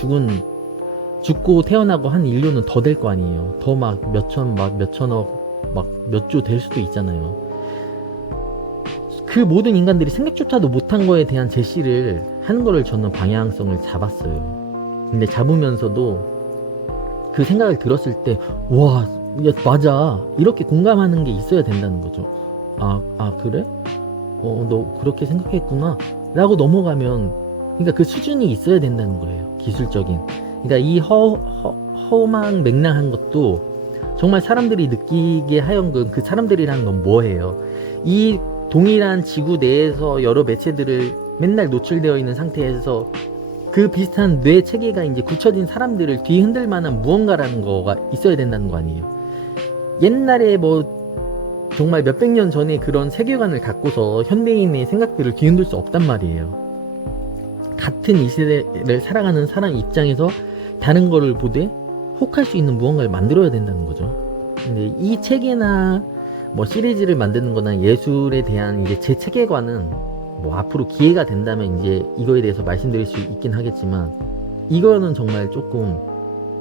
죽고 태어나고 한 인류는 더 될 거 아니에요. 더 몇천억 몇 조 될 수도 있잖아요. 그 모든 인간들이 생각조차도 못한 거에 대한 제시를 하는 거를 저는 방향성을 잡았어요. 근데 잡으면서도 그 생각을 들었을 때, 와, 야, 맞아, 이렇게 공감하는 게 있어야 된다는 거죠. 그래? 너 그렇게 생각했구나 라고 넘어가면, 그러니까 그 수준이 있어야 된다는 거예요. 기술적인. 그러니까 이 허망 맹랑한 것도 정말 사람들이 느끼게 하여금 그 사람들이란 건 뭐예요? 이 동일한 지구 내에서 여러 매체들을 맨날 노출되어 있는 상태에서 그 비슷한 뇌 체계가 이제 굳혀진 사람들을 뒤흔들 만한 무언가라는 거가 있어야 된다는 거 아니에요. 옛날에 정말 몇백 년 전에 그런 세계관을 갖고서 현대인의 생각들을 뒤흔들 수 없단 말이에요. 같은 이 세대를 살아가는 사람 입장에서 다른 거를 보되 혹할 수 있는 무언가를 만들어야 된다는 거죠. 근데 이 체계나 시리즈를 만드는 거나 예술에 대한 이제 제 체계관은 앞으로 기회가 된다면 이제 이거에 대해서 말씀드릴 수 있긴 하겠지만, 이거는 정말 조금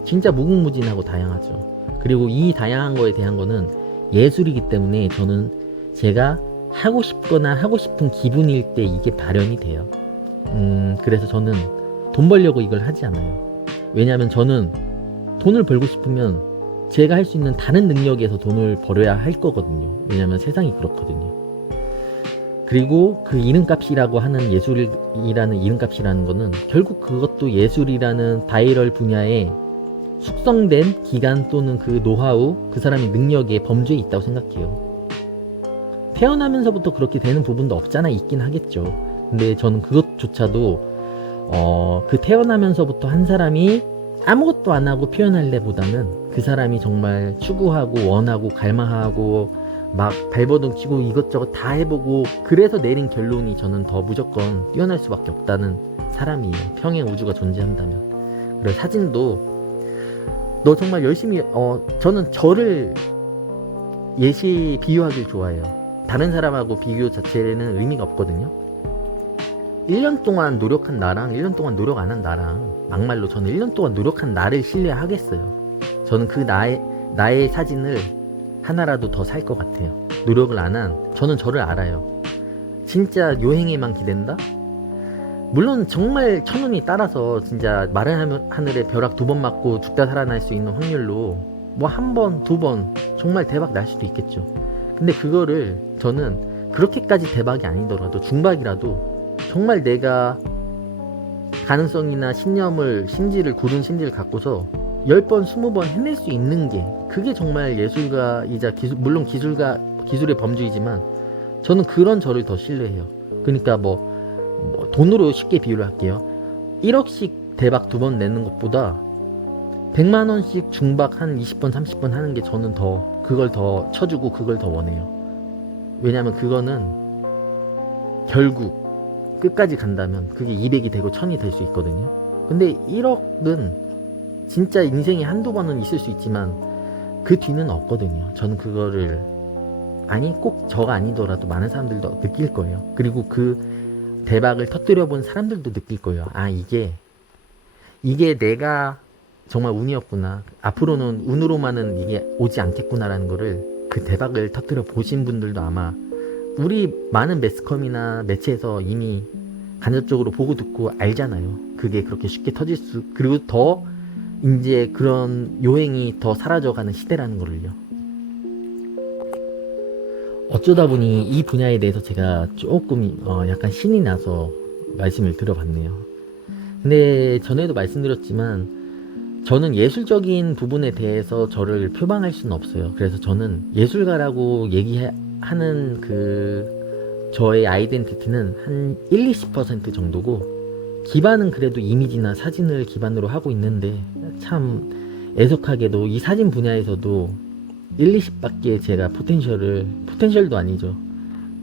진짜 무궁무진하고 다양하죠. 그리고 이 다양한 거에 대한 거는 예술이기 때문에 저는 제가 하고 싶거나 하고 싶은 기분일 때 이게 발현이 돼요. 그래서 저는 돈 벌려고 이걸 하지 않아요. 왜냐하면 저는 돈을 벌고 싶으면 제가 할 수 있는 다른 능력에서 돈을 벌어야 할 거거든요. 왜냐하면 세상이 그렇거든요. 그리고 그 이름값이라고 하는 예술이라는 이름값이라는 거는 결국 그것도 예술이라는 바이럴 분야에 숙성된 기간 또는 그 노하우, 그 사람의 능력에 범주에 있다고 생각해요. 태어나면서부터 그렇게 되는 부분도 없잖아 있긴 하겠죠. 근데 저는 그것조차도 그 태어나면서부터 한 사람이 아무것도 안 하고 표현할래보다는 그 사람이 정말 추구하고 원하고 갈망하고 막 발버둥 치고 이것저것 다 해보고 그래서 내린 결론이 저는 더 무조건 뛰어날 수밖에 없다는 사람이에요. 평행 우주가 존재한다면. 그래서 사진도 너 정말 열심히 저는 저를 예시 비유하길 좋아해요. 다른 사람하고 비교 자체는 의미가 없거든요. 1년 동안 노력한 나랑 1년 동안 노력 안 한 나랑 막말로 저는 1년 동안 노력한 나를 신뢰하겠어요. 저는 그 나의 사진을 하나라도 더 살 것 같아요. 노력을 안 한 저는 저를 알아요. 진짜 요행에만 기댄다? 물론 정말 천운이 따라서 진짜 마른 하늘에 벼락 2번 맞고 죽다 살아날 수 있는 확률로 뭐 1번, 2번 정말 대박 날 수도 있겠죠. 근데 그거를 저는 그렇게까지 대박이 아니더라도 중박이라도 정말 내가 가능성이나 심지를 굳은 심지를 갖고서 10번, 20번 해낼 수 있는 게 그게 정말 예술가이자 물론 기술의 범주이지만 저는 그런 저를 더 신뢰해요. 그러니까 뭐 돈으로 쉽게 비유를 할게요. 1억씩 대박 2번 내는 것보다 100만원씩 중박 한 20번, 30번 하는 게 저는 더 그걸 더 쳐주고 그걸 더 원해요. 왜냐면 그거는 결국 끝까지 간다면 그게 200이 되고 1000이 될 수 있거든요. 근데 1억은 진짜 인생에 한두 번은 있을 수 있지만 그 뒤는 없거든요. 저는 그거를 꼭 저가 아니더라도 많은 사람들도 느낄 거예요. 그리고 그 대박을 터뜨려 본 사람들도 느낄 거예요. 이게 내가 정말 운이었구나. 앞으로는 운으로만은 이게 오지 않겠구나라는 거를 그 대박을 터뜨려 보신 분들도 아마 우리 많은 매스컴이나 매체에서 이미 간접적으로 보고 듣고 알잖아요. 그게 그렇게 쉽게 그리고 더 이제 그런 요행이 더 사라져가는 시대라는 거를요. 어쩌다 보니 이 분야에 대해서 제가 조금 약간 신이 나서 말씀을 드려봤네요. 근데 전에도 말씀드렸지만 저는 예술적인 부분에 대해서 저를 표방할 수는 없어요. 그래서 저는 예술가라고 얘기하는 저의 아이덴티티는 한 1-20% 정도고 기반은 그래도 이미지나 사진을 기반으로 하고 있는데 참 애석하게도 이 사진 분야에서도 1-20밖에 제가 포텐셜도 아니죠.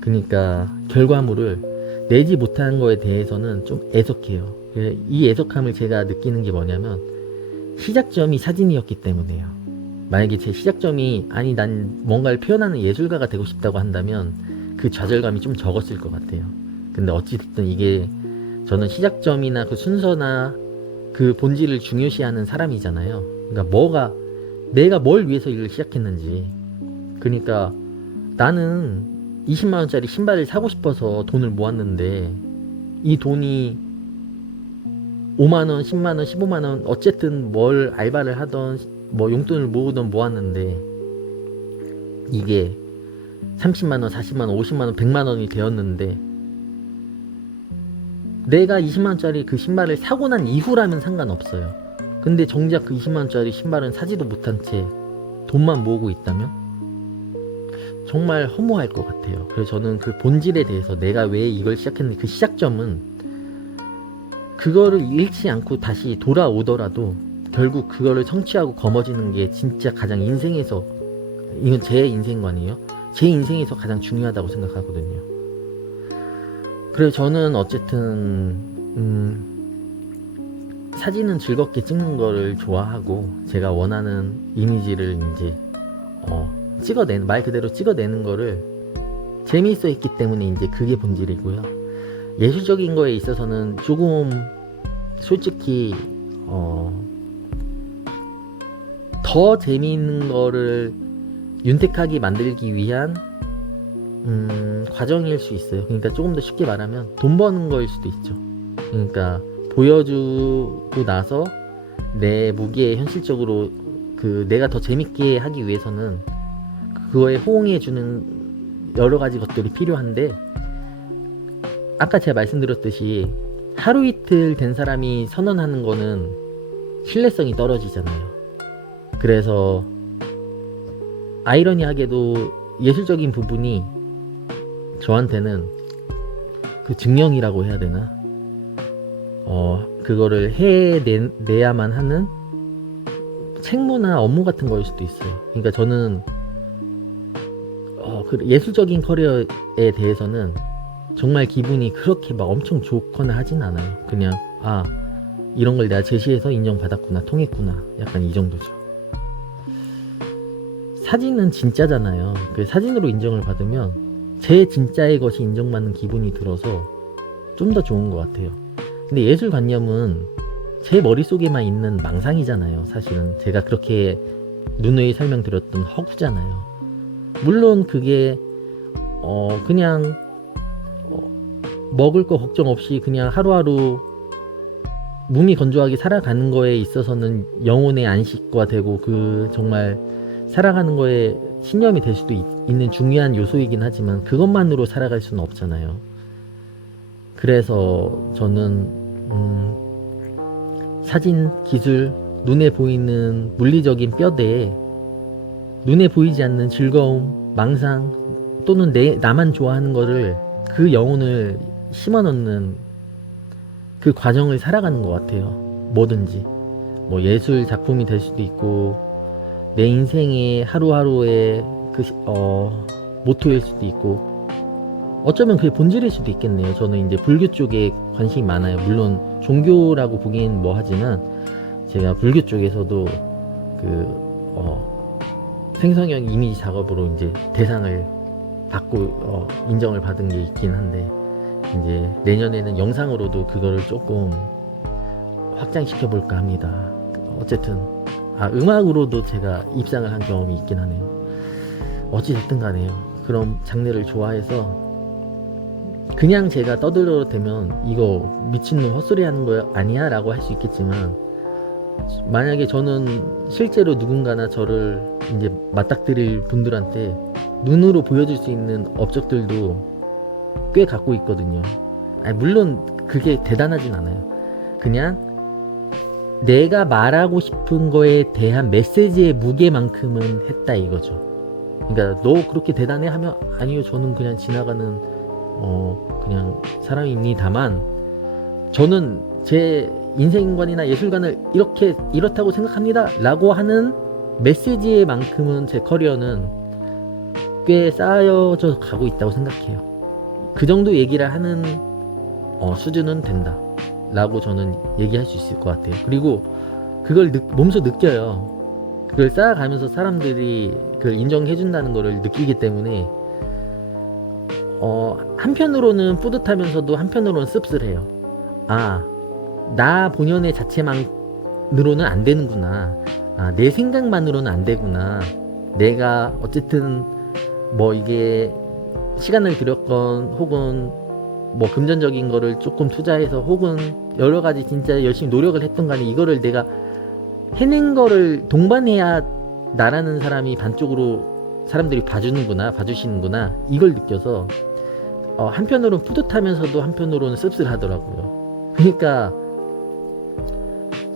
그러니까 결과물을 내지 못하는 거에 대해서는 좀 애석해요. 이 애석함을 제가 느끼는 게 뭐냐면 시작점이 사진이었기 때문에요. 만약에 제 시작점이 난 뭔가를 표현하는 예술가가 되고 싶다고 한다면 그 좌절감이 좀 적었을 것 같아요. 근데 어찌됐든 이게 저는 시작점이나 그 순서나 그 본질을 중요시하는 사람이잖아요. 그러니까 내가 뭘 위해서 일을 시작했는지. 그러니까 나는 20만원짜리 신발을 사고 싶어서 돈을 모았는데 이 돈이 5만원, 10만원, 15만원 어쨌든 뭘 알바를 하던 뭐 용돈을 모으던 모았는데 이게 30만원, 40만원, 50만원, 100만원이 되었는데 내가 20만원짜리 그 신발을 사고 난 이후라면 상관없어요. 근데 정작 그 20만원짜리 신발은 사지도 못한 채 돈만 모으고 있다면 정말 허무할 것 같아요. 그래서 저는 그 본질에 대해서 내가 왜 이걸 시작했는지 그 시작점은 그거를 잃지 않고 다시 돌아오더라도 결국 그거를 성취하고 거머쥐는 게 진짜 가장 인생에서, 이건 제 인생관이에요. 제 인생에서 가장 중요하다고 생각하거든요. 그래서 저는 어쨌든 사진은 즐겁게 찍는 거를 좋아하고 제가 원하는 이미지를 이제 말 그대로 찍어내는 거를 재미있어 했기 때문에 이제 그게 본질이고요. 예술적인 거에 있어서는 조금 솔직히 더 재미있는 거를 윤택하게 만들기 위한 과정일 수 있어요. 그러니까 조금 더 쉽게 말하면 돈 버는 거일 수도 있죠. 그러니까 보여주고 나서 내 무기에 현실적으로 내가 더 재밌게 하기 위해서는 그거에 호응해주는 여러 가지 것들이 필요한데, 아까 제가 말씀드렸듯이 하루 이틀 된 사람이 선언하는 거는 신뢰성이 떨어지잖아요. 그래서 아이러니하게도 예술적인 부분이 저한테는 그 증명이라고 해야 되나? 그거를 해내야만 하는 책무나 업무 같은 거일 수도 있어요. 그러니까 저는 그 예술적인 커리어에 대해서는 정말 기분이 그렇게 막 엄청 좋거나 하진 않아요. 그냥 이런 걸 내가 제시해서 인정받았구나, 통했구나, 약간 이 정도죠. 사진은 진짜잖아요. 그 사진으로 인정을 받으면 제 진짜의 것이 인정받는 기분이 들어서 좀 더 좋은 것 같아요. 근데 예술관념은 제 머릿속에만 있는 망상이잖아요. 사실은 제가 그렇게 누누이 설명드렸던 허구잖아요. 물론 그게 그냥 먹을 거 걱정 없이 그냥 하루하루 몸이 건조하게 살아가는 거에 있어서는 영혼의 안식과 되고 정말 살아가는 거에 신념이 될 수도 있는 중요한 요소이긴 하지만 그것만으로 살아갈 수는 없잖아요. 그래서 저는 사진, 기술, 눈에 보이는 물리적인 뼈대에 눈에 보이지 않는 즐거움, 망상 또는 나만 좋아하는 거를 그 영혼을 심어넣는 그 과정을 살아가는 것 같아요. 뭐든지 뭐 예술 작품이 될 수도 있고 내 인생의 하루하루의 모토일 수도 있고 어쩌면 그게 본질일 수도 있겠네요. 저는 이제 불교 쪽에 관심이 많아요. 물론 종교라고 보기엔 뭐하지만 제가 불교 쪽에서도 생성형 이미지 작업으로 이제 대상을 받고 인정을 받은 게 있긴 한데 이제 내년에는 영상으로도 그거를 조금 확장시켜 볼까 합니다. 어쨌든 음악으로도 제가 입상을 한 경험이 있긴 하네요. 어찌됐든 간에요. 그런 장르를 좋아해서 그냥 제가 떠들어대면 이거 미친놈 헛소리 하는 거 아니야? 라고 할 수 있겠지만 만약에 저는 실제로 누군가나 저를 이제 맞닥뜨릴 분들한테 눈으로 보여줄 수 있는 업적들도 꽤 갖고 있거든요. 물론 그게 대단하진 않아요. 그냥 내가 말하고 싶은 거에 대한 메시지의 무게만큼은 했다 이거죠. 그러니까 너 그렇게 대단해 하면 아니요, 저는 그냥 지나가는 그냥 사람입니다만 저는 제 인생관이나 예술관을 이렇다고 생각합니다 라고 하는 메시지의 만큼은 제 커리어는 꽤 쌓여져 가고 있다고 생각해요. 그 정도 얘기를 하는 수준은 된다 라고 저는 얘기할 수 있을 것 같아요. 그리고 그걸 몸소 느껴요. 그걸 쌓아가면서 사람들이 그걸 인정해 준다는 거를 느끼기 때문에 한편으로는 뿌듯하면서도 한편으로는 씁쓸해요. 나 본연의 자체만으로는 안 되는구나. 내 생각만으로는 안 되구나. 내가 어쨌든 뭐 이게 시간을 들였건 혹은 뭐 금전적인 거를 조금 투자해서 혹은 여러 가지 진짜 열심히 노력을 했던 간에 이거를 내가 해낸 거를 동반해야 나라는 사람이 반쪽으로 사람들이 봐주시는구나 이걸 느껴서 한편으로는 뿌듯하면서도 한편으로는 씁쓸하더라고요. 그러니까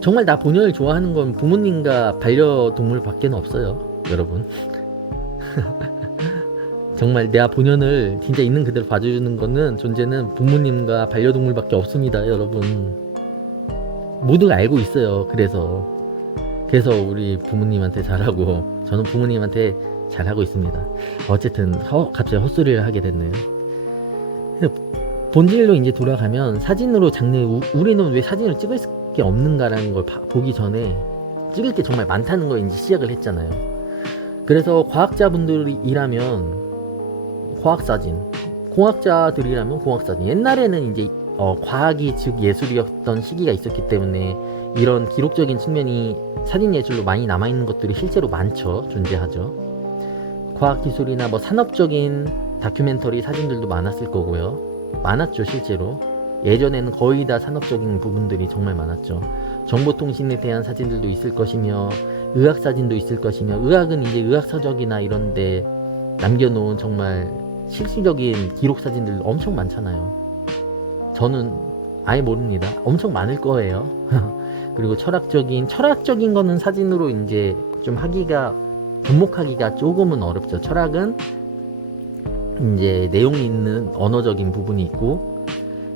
정말 나 본연을 좋아하는 건 부모님과 반려동물 밖에 없어요, 여러분. 정말 내 본연을 진짜 있는 그대로 봐주는 거는 존재는 부모님과 반려동물 밖에 없습니다, 여러분. 모두가 알고 있어요. 그래서 우리 부모님한테 잘하고 저는 부모님한테 잘하고 있습니다. 어쨌든 갑자기 헛소리를 하게 됐네요. 본질로 이제 돌아가면 사진으로 우리는 왜 사진을 찍을 게 없는가라는 걸 보기 전에 찍을 게 정말 많다는 걸 이제 시작을 했잖아요. 그래서 과학자분들이라면 과학사진, 공학자들이라면 공학사진. 옛날에는 이제 과학이 즉 예술이었던 시기가 있었기 때문에 이런 기록적인 측면이 사진 예술로 많이 남아있는 것들이 실제로 존재하죠. 과학기술이나 뭐 산업적인 다큐멘터리 사진들도 많았을 거고요. 많았죠, 실제로. 예전에는 거의 다 산업적인 부분들이 정말 많았죠. 정보통신에 대한 사진들도 있을 것이며, 의학 사진도 있을 것이며, 의학은 이제 의학서적이나 이런데 남겨놓은 정말 실질적인 기록 사진들도 엄청 많잖아요. 저는 아예 모릅니다. 엄청 많을 거예요. 그리고 철학적인 거는 사진으로 이제 좀 하기가, 접목하기가 조금은 어렵죠. 철학은 이제 내용이 있는 언어적인 부분이 있고,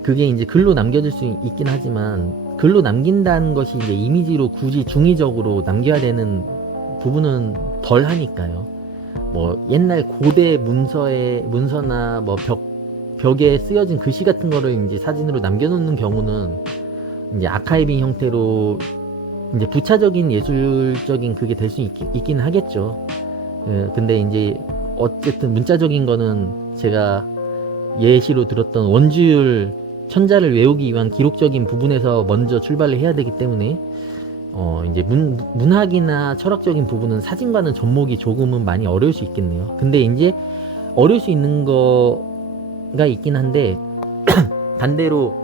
그게 이제 글로 남겨질 수 있긴 하지만, 글로 남긴다는 것이 이제 이미지로 굳이 중의적으로 남겨야 되는 부분은 덜 하니까요. 뭐 옛날 고대 문서나 뭐 벽에 쓰여진 글씨 같은 거를 이제 사진으로 남겨놓는 경우는 이제 아카이빙 형태로 이제 부차적인 예술적인 그게 될 수 있긴 하겠죠. 근데 이제 어쨌든 문자적인 거는 제가 예시로 들었던 원주율 천자를 외우기 위한 기록적인 부분에서 먼저 출발을 해야 되기 때문에 이제 문학이나 철학적인 부분은 사진과는 접목이 조금은 많이 어려울 수 있겠네요. 근데 이제 어려울 수 있는 거가 있긴 한데 반대로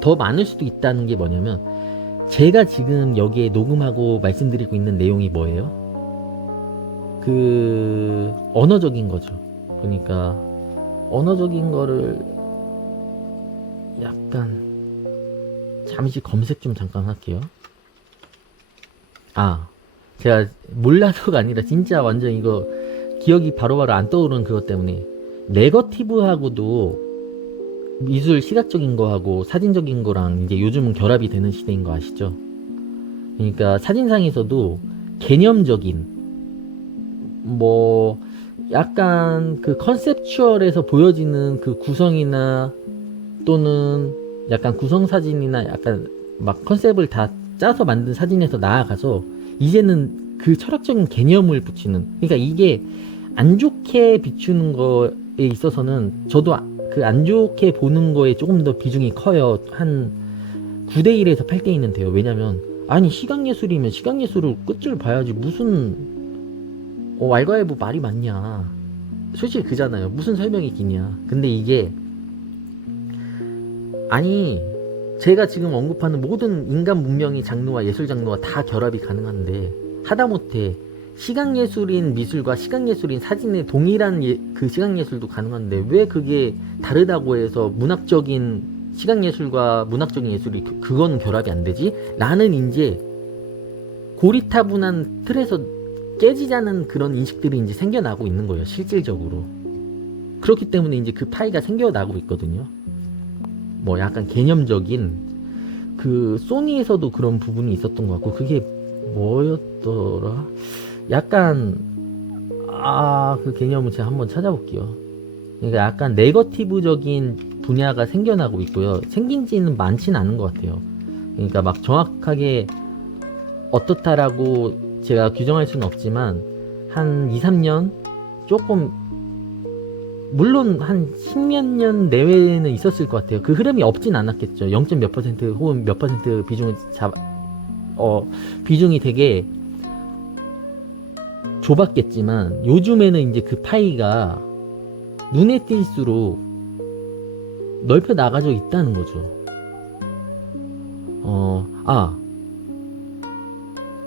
더 많을 수도 있다는 게 뭐냐면, 제가 지금 여기에 녹음하고 말씀드리고 있는 내용이 뭐예요? 그 언어적인 거죠. 그러니까 언어적인 거를 약간 잠시 검색 좀 잠깐 할게요. 제가 몰라서가 아니라 진짜 완전 이거 기억이 바로바로 안 떠오르는 그것 때문에, 네거티브하고도 미술 시각적인 거하고 사진적인 거랑 이제 요즘은 결합이 되는 시대인 거 아시죠? 그러니까 사진상에서도 개념적인 뭐 약간 그 컨셉추얼에서 보여지는 그 구성이나 또는 약간 구성사진이나 약간 막 컨셉을 다 짜서 만든 사진에서 나아가서 이제는 그 철학적인 개념을 붙이는, 그러니까 이게 안 좋게 비추는 거에 있어서는 저도 그 안 좋게 보는 거에 조금 더 비중이 커요. 한 9대1에서 8대2는 돼요. 왜냐면 아니 시각예술이면 시각예술을 끝을 봐야지 무슨 왈가왈부 말이 많냐, 솔직히 그잖아요. 무슨 설명이 기냐. 근데 이게 아니 제가 지금 언급하는 모든 인간 문명의 장르와 예술 장르와 다 결합이 가능한데, 하다못해 시각예술인 미술과 시각예술인 사진의 동일한 그 시각예술도 가능한데 왜 그게 다르다고 해서 문학적인 시각예술과 문학적인 예술이 그거는 결합이 안 되지? 라는 이제 고리타분한 틀에서 깨지자는 그런 인식들이 이제 생겨나고 있는 거예요, 실질적으로. 그렇기 때문에 이제 그 파이가 생겨나고 있거든요. 뭐 약간 개념적인, 그 소니에서도 그런 부분이 있었던 것 같고, 그게 뭐였더라? 약간 그 개념을 제가 한번 찾아볼게요. 그러니까 약간 네거티브적인 분야가 생겨나고 있고요. 생긴 지는 많지는 않은 것 같아요. 그러니까 막 정확하게 어떻다라고 제가 규정할 수는 없지만 한 2, 3년 조금, 물론 한 10몇 년 내외에는 있었을 것 같아요. 그 흐름이 없진 않았겠죠. 0. 몇 퍼센트 혹은 몇 퍼센트 비중이 되게 좁았겠지만 요즘에는 이제 그 파이가 눈에 띌수록 넓혀 나가져 있다는 거죠.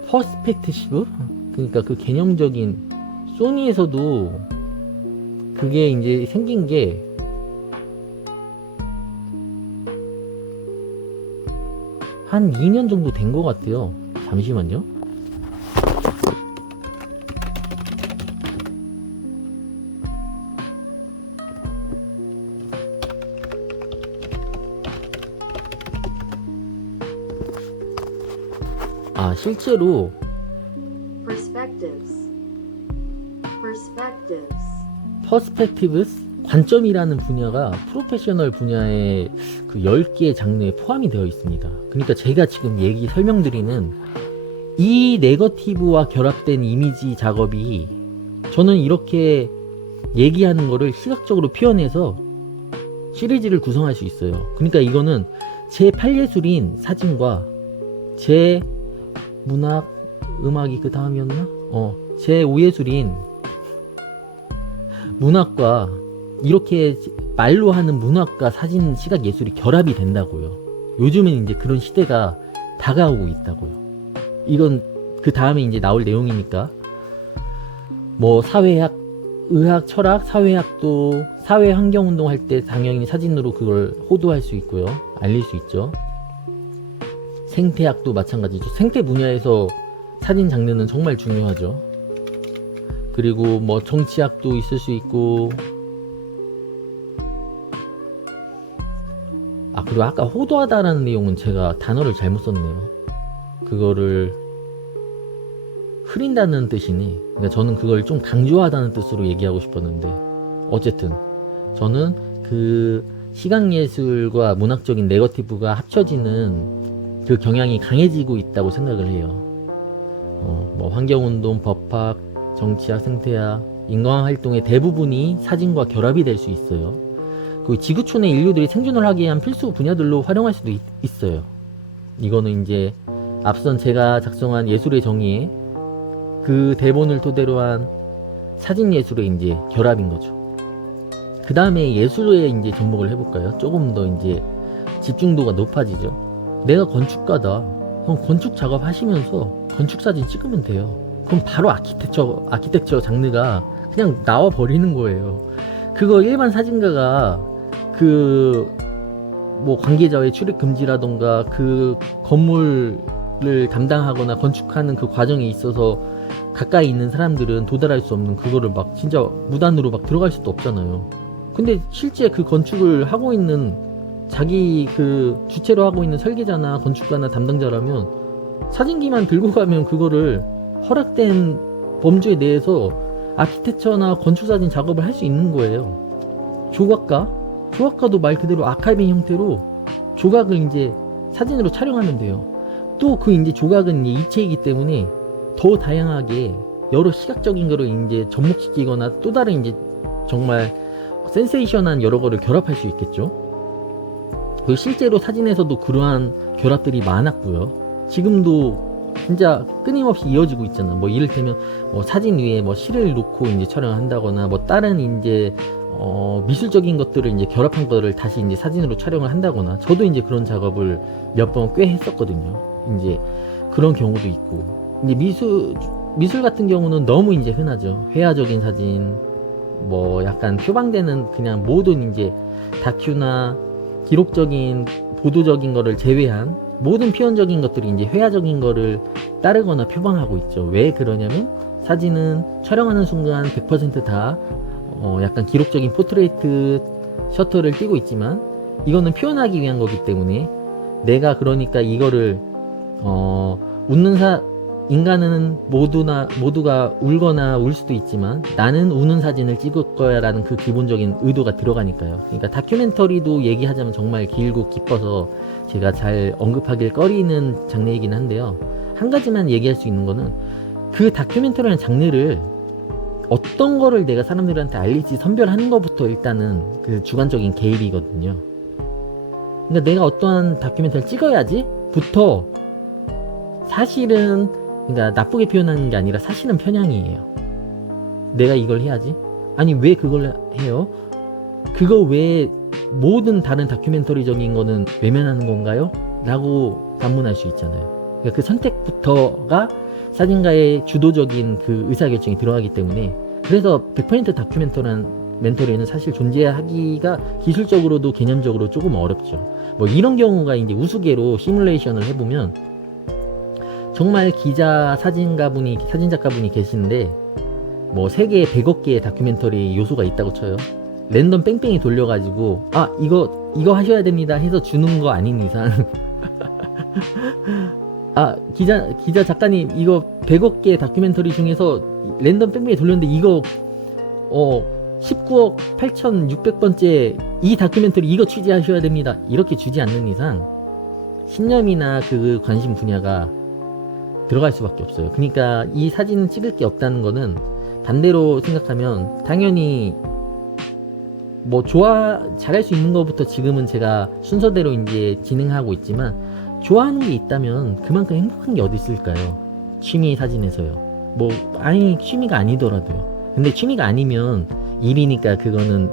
퍼스펙티브? 그러니까 그 개념적인, 소니에서도 그게 이제 생긴 게 한 2년 정도 된 것 같아요. 잠시만요. 실제로 퍼스펙티브스 관점이라는 분야가 프로페셔널 분야의 그 10개의 장르에 포함이 되어 있습니다. 그러니까 제가 지금 설명드리는 이 네거티브와 결합된 이미지 작업이, 저는 이렇게 얘기하는 거를 시각적으로 표현해서 시리즈를 구성할 수 있어요. 그러니까 이거는 제 8예술인 사진과 제 음악이 그 다음이었나? 제 5예술인 문학과 이렇게 말로 하는 문학과 사진 시각 예술이 결합이 된다고요. 요즘은 이제 그런 시대가 다가오고 있다고요. 이건 그 다음에 이제 나올 내용이니까 뭐 사회학, 의학, 철학, 사회학도 사회 환경 운동할 때 당연히 사진으로 그걸 호도할 수 있고요. 알릴 수 있죠. 생태학도 마찬가지죠. 생태 분야에서 사진 장르는 정말 중요하죠. 그리고 뭐 정치학도 있을 수 있고, 그리고 아까 호도하다라는 내용은 제가 단어를 잘못 썼네요. 그거를 흐린다는 뜻이니, 그러니까 저는 그걸 좀 강조하다는 뜻으로 얘기하고 싶었는데, 어쨌든 저는 그 시각예술과 문학적인 네거티브가 합쳐지는 그 경향이 강해지고 있다고 생각을 해요. 뭐 환경운동, 법학, 정치학, 생태학, 인간활동의 대부분이 사진과 결합이 될 수 있어요. 그 지구촌의 인류들이 생존을 하기 위한 필수 분야들로 활용할 수도 있어요. 이거는 이제 앞선 제가 작성한 예술의 정의에 그 대본을 토대로 한 사진 예술의 이제 결합인 거죠. 그 다음에 예술에 이제 접목을 해볼까요? 조금 더 이제 집중도가 높아지죠. 내가 건축가다. 그럼 건축 작업 하시면서 건축 사진 찍으면 돼요. 그럼 바로 아키텍처 장르가 그냥 나와 버리는 거예요. 그거 일반 사진가가 그 뭐 관계자의 출입 금지라던가 그 건물을 담당하거나 건축하는 그 과정에 있어서 가까이 있는 사람들은 도달할 수 없는 그거를 막 진짜 무단으로 막 들어갈 수도 없잖아요. 근데 실제 그 건축을 하고 있는 자기 그 주체로 하고 있는 설계자나 건축가나 담당자라면 사진기만 들고 가면 그거를 허락된 범주에 내에서 아키텍처나 건축사진 작업을 할 수 있는 거예요. 조각가도 말 그대로 아카이빙 형태로 조각을 이제 사진으로 촬영하면 돼요. 또 그 이제 조각은 이제 입체이기 때문에 더 다양하게 여러 시각적인 거를 이제 접목시키거나 또 다른 이제 정말 센세이션한 여러 거를 결합할 수 있겠죠. 그리고 실제로 사진에서도 그러한 결합들이 많았고요. 지금도 진짜 끊임없이 이어지고 있잖아. 뭐 이를테면 뭐 사진 위에 뭐 실을 놓고 이제 촬영한다거나 뭐 다른 이제 미술적인 것들을 이제 결합한 거를 다시 이제 사진으로 촬영을 한다거나, 저도 이제 그런 작업을 몇 번 꽤 했었거든요. 이제 그런 경우도 있고, 이제 미술 같은 경우는 너무 이제 흔하죠. 회화적인 사진, 뭐 약간 표방되는 그냥 모든 이제 다큐나 기록적인 보도적인 거를 제외한 모든 표현적인 것들이 이제 회화적인 거를 따르거나 표방하고 있죠. 왜 그러냐면 사진은 촬영하는 순간 100%다 약간 기록적인 포트레이트 셔터를 띄고 있지만 이거는 표현하기 위한 거기 때문에, 내가 그러니까 이거를 인간은 모두가 울거나 울 수도 있지만 나는 우는 사진을 찍을 거야 라는 그 기본적인 의도가 들어가니까요. 그러니까 다큐멘터리도 얘기하자면 정말 길고 깊어서 제가 잘 언급하길 꺼리는 장르이긴 한데요. 한 가지만 얘기할 수 있는 거는 그 다큐멘터리라는 장르를 어떤 거를 내가 사람들한테 알릴지 선별하는 것부터 일단은 그 주관적인 개입이거든요. 그러니까 내가 어떠한 다큐멘터리를 찍어야지 부터 사실은, 그러니까 나쁘게 표현하는 게 아니라 사실은 편향이에요. 내가 이걸 해야지? 아니 왜 그걸 해요? 그거 외에 모든 다른 다큐멘터리적인 거는 외면하는 건가요? 라고 반문할 수 있잖아요. 그러니까 그 선택부터가 사진가의 주도적인 그 의사결정이 들어가기 때문에, 그래서 100% 다큐멘터리는 사실 존재하기가 기술적으로도 개념적으로 조금 어렵죠. 뭐 이런 경우가 이제 우스개로 시뮬레이션을 해보면 정말 사진작가분이 계시는데 뭐 세계에 100억 개의 다큐멘터리 요소가 있다고 쳐요. 랜덤 뺑뺑이 돌려가지고 이거 하셔야 됩니다 해서 주는 거 아닌 이상 기자 작가님 이거 100억 개 다큐멘터리 중에서 랜덤 뺑뺑이 돌렸는데 이거 19억 8,600번째 이 다큐멘터리 이거 취재하셔야 됩니다 이렇게 주지 않는 이상 신념이나 그 관심 분야가 들어갈 수밖에 없어요. 그러니까 이 사진을 찍을 게 없다는 거는 반대로 생각하면 당연히 뭐 잘할 수 있는 것부터 지금은 제가 순서대로 이제 진행하고 있지만, 좋아하는 게 있다면 그만큼 행복한 게 어디 있을까요? 취미 사진에서요. 뭐 아니 취미가 아니더라도요. 근데 취미가 아니면 일이니까 그거는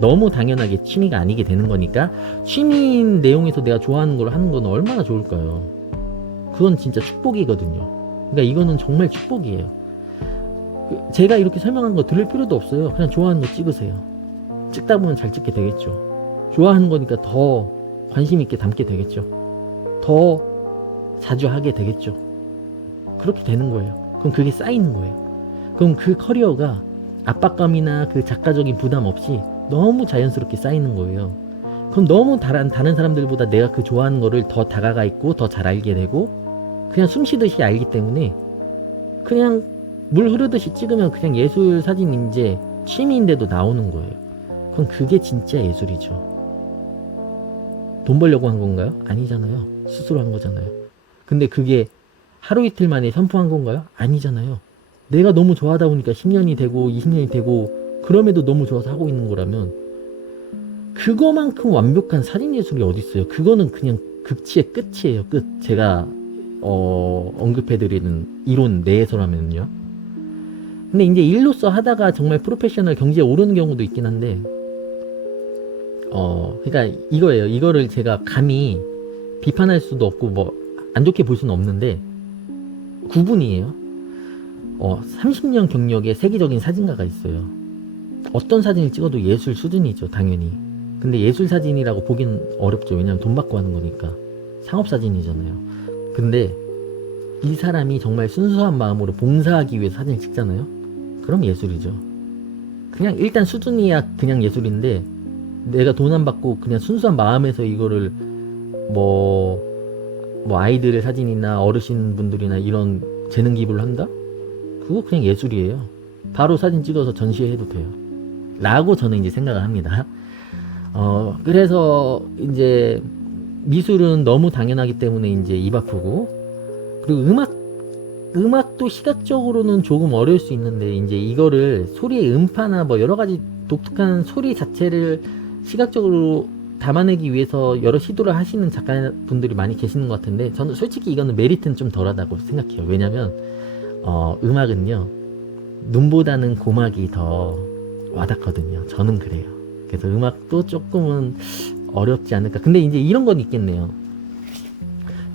너무 당연하게 취미가 아니게 되는 거니까 취미인 내용에서 내가 좋아하는 걸 하는 건 얼마나 좋을까요? 그건 진짜 축복이거든요. 그러니까 이거는 정말 축복이에요. 제가 이렇게 설명한 거 들을 필요도 없어요. 그냥 좋아하는 거 찍으세요. 찍다 보면 잘 찍게 되겠죠. 좋아하는 거니까 더 관심 있게 담게 되겠죠. 더 자주 하게 되겠죠. 그렇게 되는 거예요. 그럼 그게 쌓이는 거예요. 그럼 그 커리어가 압박감이나 그 작가적인 부담 없이 너무 자연스럽게 쌓이는 거예요. 그럼 너무 다른 사람들보다 내가 그 좋아하는 거를 더 다가가 있고 더 잘 알게 되고 그냥 숨 쉬듯이 알기 때문에 그냥 물 흐르듯이 찍으면 그냥 예술 사진 이제 취미인데도 나오는 거예요. 그럼 그게 진짜 예술이죠. 돈 벌려고 한 건가요? 아니잖아요. 스스로 한 거잖아요. 근데 그게 하루 이틀 만에 선포한 건가요? 아니잖아요. 내가 너무 좋아하다 보니까 10년이 되고 20년이 되고 그럼에도 너무 좋아서 하고 있는 거라면 그거만큼 완벽한 사진 예술이 어디 있어요? 그거는 그냥 극치의 끝이에요. 끝. 제가 언급해드리는 이론 내에서라면요. 근데 이제 일로서 하다가 정말 프로페셔널 경지에 오르는 경우도 있긴 한데 그러니까 이거예요. 이거를 제가 감히 비판할 수도 없고 뭐 안 좋게 볼 수는 없는데 구분이에요. 30년 경력의 세계적인 사진가가 있어요. 어떤 사진을 찍어도 예술 수준이죠, 당연히. 근데 예술 사진이라고 보기는 어렵죠. 왜냐면 돈 받고 하는 거니까. 상업 사진이잖아요. 근데 이 사람이 정말 순수한 마음으로 봉사하기 위해서 사진을 찍잖아요. 그럼 예술이죠. 그냥 일단 수준이야 그냥 예술인데 내가 돈 안 받고 그냥 순수한 마음에서 이거를 뭐 아이들의 사진이나 어르신 분들이나 이런 재능 기부를 한다? 그거 그냥 예술이에요. 바로 사진 찍어서 전시해도 돼요. 라고 저는 이제 생각을 합니다. 그래서 이제 미술은 너무 당연하기 때문에 이제 입 아프고 그리고 음악도 시각적으로는 조금 어려울 수 있는데 이제 이거를 소리의 음파나 뭐 여러 가지 독특한 소리 자체를 시각적으로 담아내기 위해서 여러 시도를 하시는 작가분들이 많이 계시는 것 같은데 저는 솔직히 이거는 메리트는 좀 덜하다고 생각해요. 왜냐면 음악은요 눈보다는 고막이 더 와닿거든요. 저는 그래요. 그래서 음악도 조금은 어렵지 않을까. 근데 이제 이런 건 있겠네요.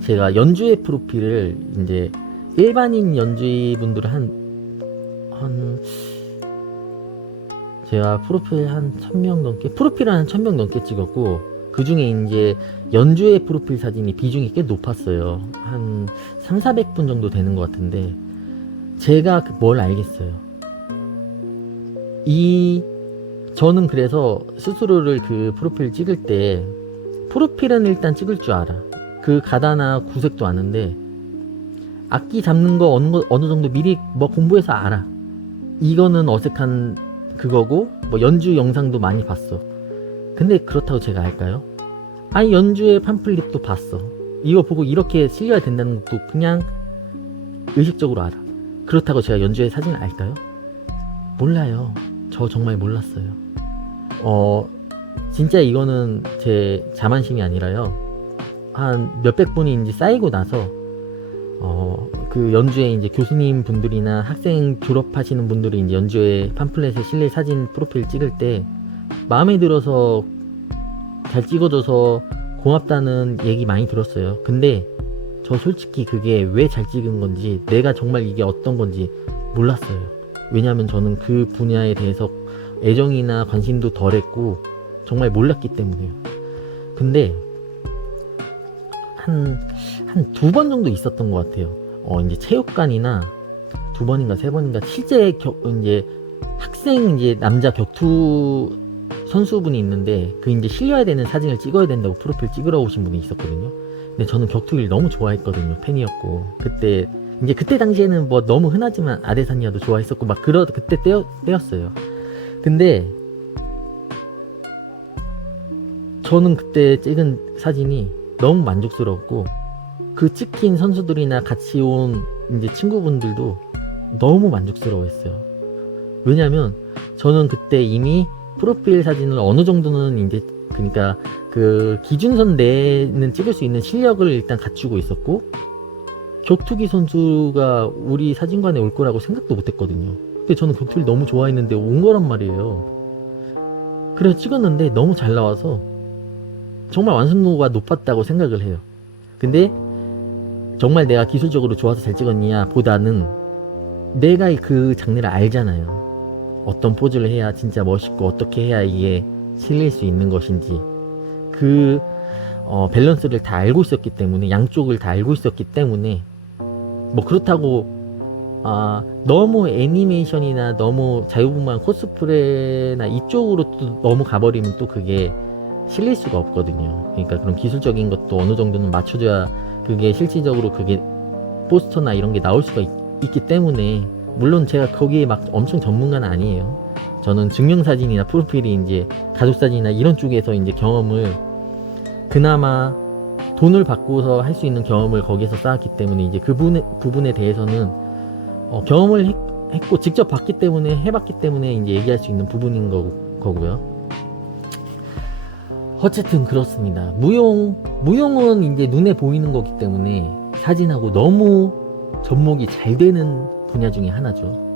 제가 연주회 프로필을 이제 일반인 연주분들을 제가 프로필 한 1000명 넘게, 프로필을 한 1000명 넘게 찍었고, 그 중에 이제 연주회 프로필 사진이 비중이 꽤 높았어요. 한 300~400분 정도 되는 것 같은데, 제가 뭘 알겠어요. 저는 그래서 스스로를 그 프로필 찍을 때, 프로필은 일단 찍을 줄 알아. 그 가다나 구색도 아는데, 악기 잡는 거 어느 정도 미리 뭐 공부해서 알아. 이거는 어색한 그거고 뭐 연주 영상도 많이 봤어. 근데 그렇다고 제가 알까요? 아니 연주의 팜플릿도 봤어. 이거 보고 이렇게 실려야 된다는 것도 그냥 의식적으로 알아. 그렇다고 제가 연주의 사진을 알까요? 몰라요. 저 정말 몰랐어요. 진짜 이거는 제 자만심이 아니라요. 한 몇백 분이 이제 쌓이고 나서 그 연주회 이제 교수님 분들이나 학생 졸업하시는 분들이 이제 연주회 팜플렛에 실릴 사진 프로필 찍을 때 마음에 들어서 잘 찍어줘서 고맙다는 얘기 많이 들었어요. 근데 저 솔직히 그게 왜 잘 찍은 건지 내가 정말 이게 어떤 건지 몰랐어요. 왜냐하면 저는 그 분야에 대해서 애정이나 관심도 덜했고 정말 몰랐기 때문에요. 근데 한 두 번 정도 있었던 것 같아요. 이제 체육관이나 2번인가 3번인가 실제 이제 학생 이제 남자 격투 선수분이 있는데 그 이제 실려야 되는 사진을 찍어야 된다고 프로필 찍으러 오신 분이 있었거든요. 근데 저는 격투기를 너무 좋아했거든요. 팬이었고 그때 당시에는 뭐 너무 흔하지만 아데사니아도 좋아했었고 막 그때 때였어요. 근데 저는 그때 찍은 사진이 너무 만족스러웠고 그 찍힌 선수들이나 같이 온 이제 친구분들도 너무 만족스러워했어요. 왜냐면 저는 그때 이미 프로필 사진을 어느 정도는 이제 그러니까 그 기준선 내에는 찍을 수 있는 실력을 일단 갖추고 있었고 격투기 선수가 우리 사진관에 올 거라고 생각도 못했거든요. 그때 저는 격투를 너무 좋아했는데 온 거란 말이에요. 그래서 찍었는데 너무 잘 나와서 정말 완성도가 높았다고 생각을 해요. 근데 정말 내가 기술적으로 좋아서 잘 찍었냐 보다는 내가 그 장르를 알잖아요. 어떤 포즈를 해야 진짜 멋있고 어떻게 해야 이게 실릴 수 있는 것인지 그 밸런스를 다 알고 있었기 때문에, 양쪽을 다 알고 있었기 때문에, 뭐 그렇다고 너무 애니메이션이나 너무 자유분방 코스프레나 이쪽으로 또 너무 가버리면 또 그게 실릴 수가 없거든요. 그러니까 그런 기술적인 것도 어느 정도는 맞춰줘야 그게 실질적으로 그게 포스터나 이런 게 나올 수가 있기 때문에, 물론 제가 거기에 막 엄청 전문가는 아니에요. 저는 증명사진이나 프로필이 이제 가족사진이나 이런 쪽에서 이제 경험을, 그나마 돈을 받고서 할 수 있는 경험을 거기에서 쌓았기 때문에 이제 그 부분에 대해서는 경험을 했고 직접 봤기 때문에, 해봤기 때문에 이제 얘기할 수 있는 부분인 거고요. 어쨌든 그렇습니다. 무용은 이제 눈에 보이는 거기 때문에 사진하고 너무 접목이 잘 되는 분야 중에 하나죠.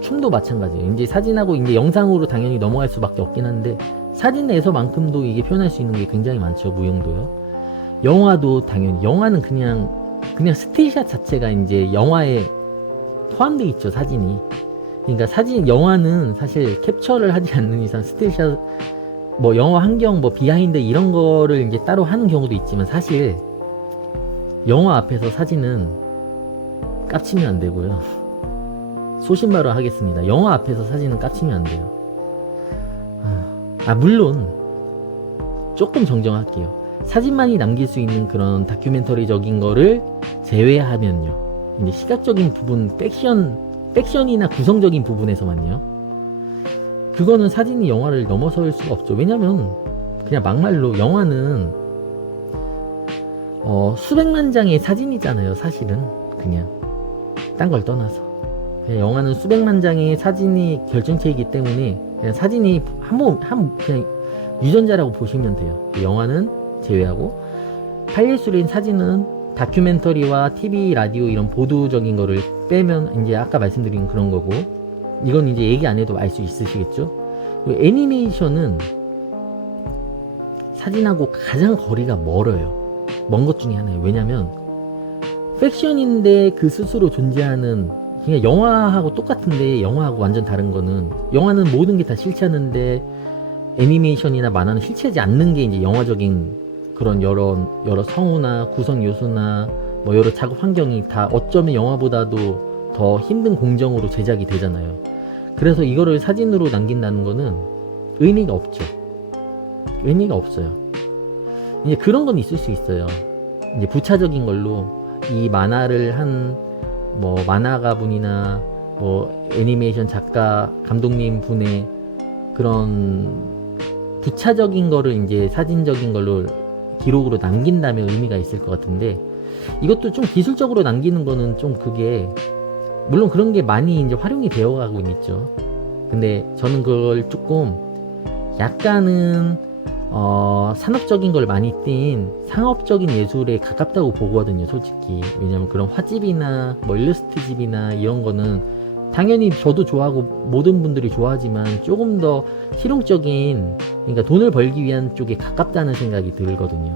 춤도 마찬가지예요. 이제 사진하고 이제 영상으로 당연히 넘어갈 수밖에 없긴 한데, 사진에서만큼도 이게 표현할 수 있는 게 굉장히 많죠. 무용도요. 영화도 당연히, 영화는 그냥 스틸샷 자체가 이제 영화에 포함되어 있죠, 사진이. 그러니까 영화는 사실 캡처를 하지 않는 이상 스틸샷, 뭐 영화 환경, 뭐 비하인드 이런 거를 이제 따로 하는 경우도 있지만, 사실 영화 앞에서 사진은 깝치면 안 되고요. 소신발언 하겠습니다. 영화 앞에서 사진은 깝치면 안 돼요. 물론 조금 정정할게요. 사진만이 남길 수 있는 그런 다큐멘터리적인 거를 제외하면요, 이제 시각적인 부분, 백션이나 구성적인 부분에서만요, 그거는 사진이 영화를 넘어설 수가 없죠. 왜냐면 그냥 막말로 영화는 수백만 장의 사진이잖아요. 사실은 그냥 딴 걸 떠나서 그냥 영화는 수백만 장의 사진이 결정체이기 때문에 그냥 사진이 그냥 유전자라고 보시면 돼요. 영화는 제외하고, 팔릴수록 사진은 다큐멘터리와 TV, 라디오 이런 보도적인 거를 빼면 이제 아까 말씀드린 그런 거고, 이건 이제 얘기 안 해도 알 수 있으시겠죠? 애니메이션은 사진하고 가장 거리가 멀어요. 먼 것 중에 하나예요. 왜냐면 팩션인데 그 스스로 존재하는, 그냥 영화하고 똑같은데 영화하고 완전 다른 거는, 영화는 모든 게 다 실체하는데 애니메이션이나 만화는 실체하지 않는 게 이제 영화적인 그런 여러 성우나 구성 요소나 뭐 여러 작업 환경이 다 어쩌면 영화보다도 더 힘든 공정으로 제작이 되잖아요. 그래서 이거를 사진으로 남긴다는 거는 의미가 없죠. 의미가 없어요. 이제 그런 건 있을 수 있어요. 이제 부차적인 걸로 이 만화를 한 뭐 만화가 분이나 뭐 애니메이션 작가 감독님 분의 그런 부차적인 거를 이제 사진적인 걸로 기록으로 남긴다면 의미가 있을 것 같은데, 이것도 좀 기술적으로 남기는 거는 좀 그게, 물론 그런 게 많이 이제 활용이 되어 가고 있죠. 근데 저는 그걸 조금 약간은 산업적인 걸 많이 띈 상업적인 예술에 가깝다고 보거든요, 솔직히. 왜냐면 그런 화집이나 뭐 일러스트집이나 이런 거는 당연히 저도 좋아하고 모든 분들이 좋아하지만 조금 더 실용적인, 그러니까 돈을 벌기 위한 쪽에 가깝다는 생각이 들거든요.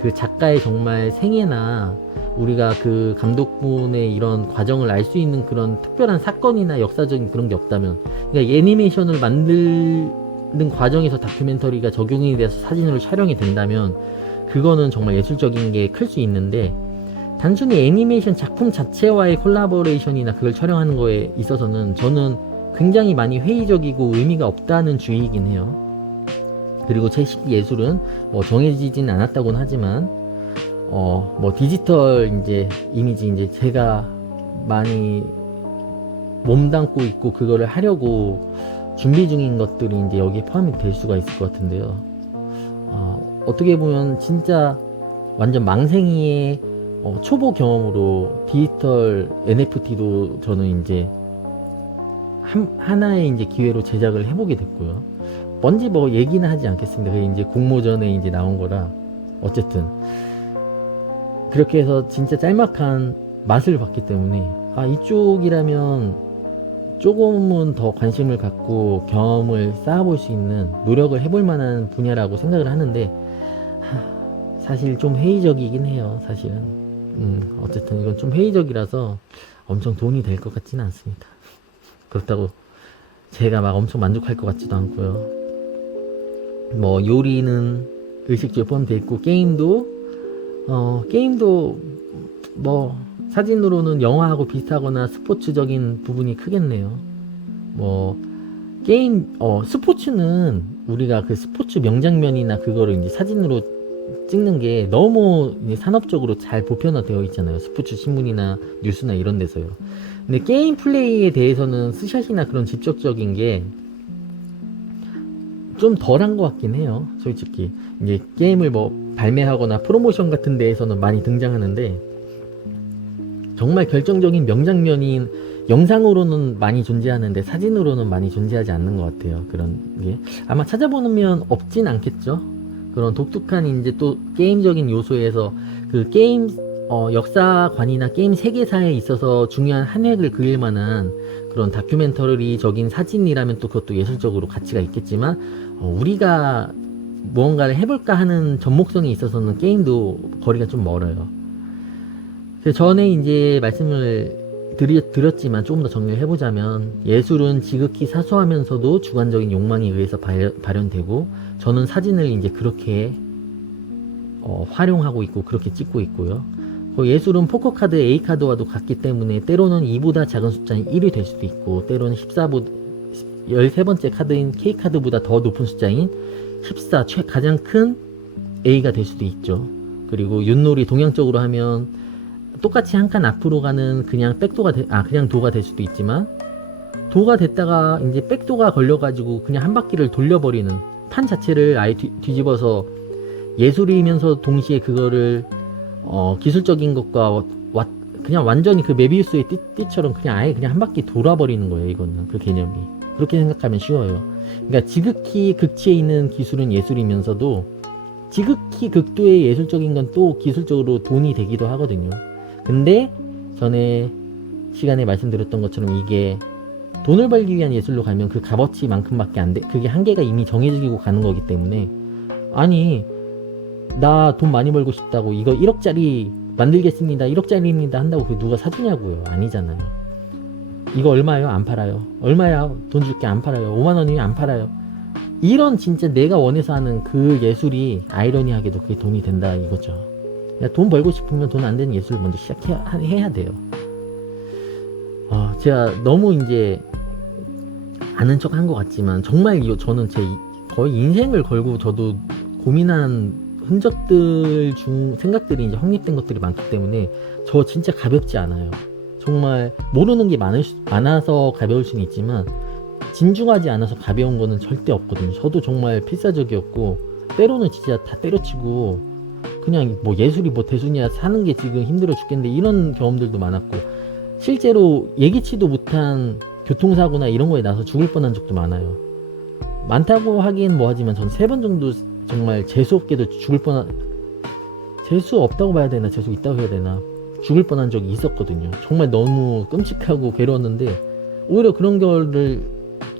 그 작가의 정말 생애나 우리가 그 감독분의 이런 과정을 알 수 있는 그런 특별한 사건이나 역사적인 그런 게 없다면, 그러니까 애니메이션을 만드는 과정에서 다큐멘터리가 적용이 돼서 사진으로 촬영이 된다면 그거는 정말 예술적인 게 클 수 있는데, 단순히 애니메이션 작품 자체와의 콜라보레이션이나 그걸 촬영하는 거에 있어서는 저는 굉장히 많이 회의적이고 의미가 없다는 주의이긴 해요. 그리고 제 예술은 뭐 정해지진 않았다고는 하지만 뭐 디지털 이제 이미지, 이제 제가 많이 몸담고 있고 그거를 하려고 준비 중인 것들이 이제 여기에 포함이 될 수가 있을 것 같은데요. 어떻게 보면 진짜 완전 망생이의 초보 경험으로 디지털 NFT도 저는 이제 하나의 이제 기회로 제작을 해보게 됐고요. 뭔지 뭐 얘기는 하지 않겠습니다. 그게 이제 공모전에 이제 나온 거라. 어쨌든 그렇게 해서 진짜 짤막한 맛을 봤기 때문에 이쪽이라면 조금은 더 관심을 갖고 경험을 쌓아볼 수 있는 노력을 해볼 만한 분야라고 생각을 하는데 사실 좀 회의적이긴 해요. 사실은 어쨌든 이건 좀 회의적이라서 엄청 돈이 될 것 같지는 않습니다. 그렇다고 제가 막 엄청 만족할 것 같지도 않고요. 뭐 요리는 의식주에 포함되어 있고 게임도 뭐 사진으로는 영화하고 비슷하거나 스포츠적인 부분이 크겠네요. 뭐 게임 스포츠는 우리가 그 스포츠 명장면이나 그거를 이제 사진으로 찍는 게 너무 이제 산업적으로 잘 보편화되어 있잖아요. 스포츠 신문이나 뉴스나 이런 데서요. 근데 게임 플레이에 대해서는 스샷이나 그런 직접적인 게 좀 덜한 것 같긴 해요. 솔직히 이제 게임을 뭐 발매하거나 프로모션 같은 데에서는 많이 등장하는데 정말 결정적인 명장면인 영상으로는 많이 존재하는데 사진으로는 많이 존재하지 않는 것 같아요. 그런 게 아마 찾아보면 없진 않겠죠. 그런 독특한 이제 또 게임적인 요소에서 그 게임 역사관이나 게임 세계사에 있어서 중요한 한 획을 그릴 만한 그런 다큐멘터리적인 사진이라면 또 그것도 예술적으로 가치가 있겠지만 우리가 무언가를 해볼까 하는 접목성이 있어서는 게임도 거리가 좀 멀어요. 전에 이제 말씀을 드렸지만 조금 더 정리를 해보자면 예술은 지극히 사소하면서도 주관적인 욕망에 의해서 발현되고 저는 사진을 이제 그렇게 활용하고 있고 그렇게 찍고 있고요. 예술은 포커카드 A카드와도 같기 때문에 때로는 2보다 작은 숫자인 1이 될 수도 있고 때로는 13번째 카드인 K카드보다 더 높은 숫자인 14 가장 큰 A가 될 수도 있죠. 그리고 윷놀이 동양적으로 하면 똑같이 한 칸 앞으로 가는 그냥 그냥 도가 될 수도 있지만 도가 됐다가 이제 백도가 걸려가지고 그냥 한 바퀴를 돌려버리는 판 자체를 아예 뒤집어서 예술이면서 동시에 그거를 기술적인 것과 그냥 완전히 그 메비우스의 띠처럼 그냥 아예 그냥 한 바퀴 돌아버리는 거예요. 이거는 그 개념이 그렇게 생각하면 쉬워요. 그러니까 지극히 극치에 있는 기술은 예술이면서도 지극히 극도의 예술적인 건 또 기술적으로 돈이 되기도 하거든요. 근데 전에 시간에 말씀드렸던 것처럼 이게 돈을 벌기 위한 예술로 가면 그 값어치만큼밖에 안 돼. 그게 한계가 이미 정해지고 가는 거기 때문에 아니 나 돈 많이 벌고 싶다고 이거 1억짜리 만들겠습니다 1억짜리입니다 한다고 그 누가 사주냐고요. 아니잖아요. 이거 얼마예요? 안 팔아요. 얼마야? 돈 줄게. 안 팔아요. 5만원이면 안 팔아요. 이런 진짜 내가 원해서 하는 그 예술이 아이러니하게도 그게 돈이 된다 이거죠. 돈 벌고 싶으면 돈 안 되는 예술을 먼저 시작해야 돼요. 제가 너무 이제 아는 척 한 것 같지만 정말 저는 제 거의 인생을 걸고 저도 고민한 흔적들 생각들이 이제 확립된 것들이 많기 때문에 저 진짜 가볍지 않아요. 정말 모르는 게 많아서 가벼울 수는 있지만 진중하지 않아서 가벼운 거는 절대 없거든요. 저도 정말 필사적이었고 때로는 진짜 다 때려치고 그냥 뭐 예술이 뭐 대수냐 사는 게 지금 힘들어 죽겠는데 이런 경험들도 많았고 실제로 예기치도 못한 교통사고나 이런 거에 나서 죽을 뻔한 적도 많아요. 많다고 하기엔 뭐하지만 전 3번 정도 정말 재수없게도 재수 없다고 봐야 되나 재수 있다고 해야 되나 죽을 뻔한 적이 있었거든요. 정말 너무 끔찍하고 괴로웠는데 오히려 그런 거를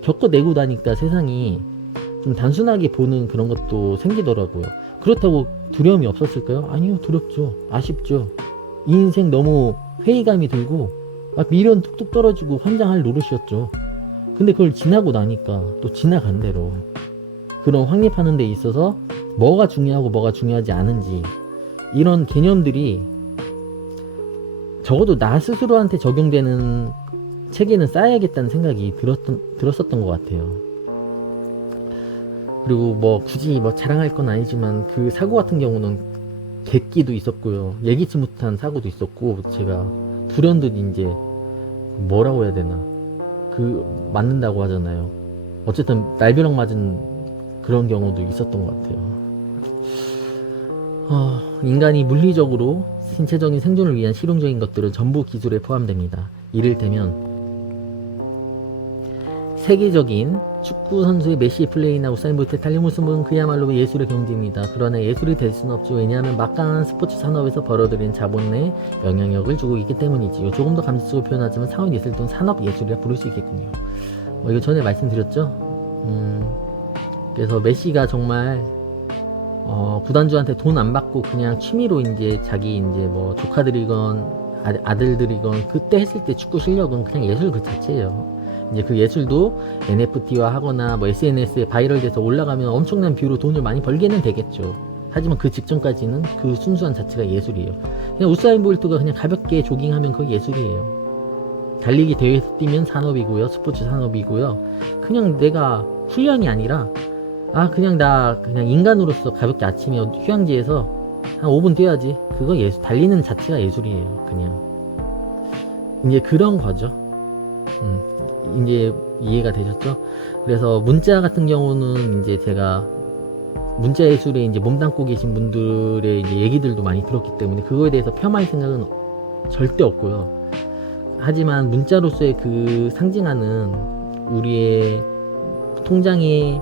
겪어내고 나니까 세상이 좀 단순하게 보는 그런 것도 생기더라고요. 그렇다고 두려움이 없었을까요? 아니요, 두렵죠. 아쉽죠. 이 인생 너무 회의감이 들고 막 미련 뚝뚝 떨어지고 환장할 노릇이었죠. 근데 그걸 지나고 나니까 또 지나간 대로 그런 확립하는 데 있어서 뭐가 중요하고 뭐가 중요하지 않은지 이런 개념들이 적어도 나 스스로한테 적용되는 체계는 쌓아야겠다는 생각이 들었었던 것 같아요. 그리고 뭐 굳이 뭐 자랑할 건 아니지만 그 사고 같은 경우는 객기도 있었고요. 예기치 못한 사고도 있었고 제가 불현듯 이제 뭐라고 해야 되나 그 맞는다고 하잖아요. 어쨌든 날벼락 맞은 그런 경우도 있었던 것 같아요. 인간이 물리적으로 신체적인 생존을 위한 실용적인 것들은 전부 기술에 포함됩니다. 이를테면 세계적인 축구 선수의 메시의 플레이나 우사인 볼트의 달린 모습은 그야말로 예술의 경지입니다. 그러나 예술이 될 수는 없죠. 왜냐하면 막강한 스포츠 산업에서 벌어들인 자본에 영향력을 주고 있기 때문이지요. 조금 더 감성적으로 표현하자면 상업예술 또는 산업예술이라 부를 수 있겠군요. 이거 전에 말씀드렸죠. 그래서 메시가 정말 구단주한테 돈 안 받고 그냥 취미로 이제 자기 이제 뭐 조카들이건 아들들이건 그때 했을 때 축구 실력은 그냥 예술 그 자체예요. 이제 그 예술도 NFT화 하거나 뭐 SNS에 바이럴돼서 올라가면 엄청난 뷰로 돈을 많이 벌게는 되겠죠. 하지만 그 직전까지는 그 순수한 자체가 예술이에요. 그냥 우사인 볼트가 그냥 가볍게 조깅하면 그게 예술이에요. 달리기 대회에서 뛰면 산업이고요. 스포츠 산업이고요. 그냥 내가 훈련이 아니라 그냥 나 그냥 인간으로서 가볍게 아침에 휴양지에서 한 5분 뛰어야지. 그거 예술, 달리는 자체가 예술이에요. 그냥 이제 그런 거죠. 이제 이해가 되셨죠? 그래서 문자 같은 경우는 이제 제가 문자 예술에 이제 몸담고 계신 분들의 이제 얘기들도 많이 들었기 때문에 그거에 대해서 폄하할 생각은 절대 없고요. 하지만 문자로서의 그 상징하는 우리의 통장에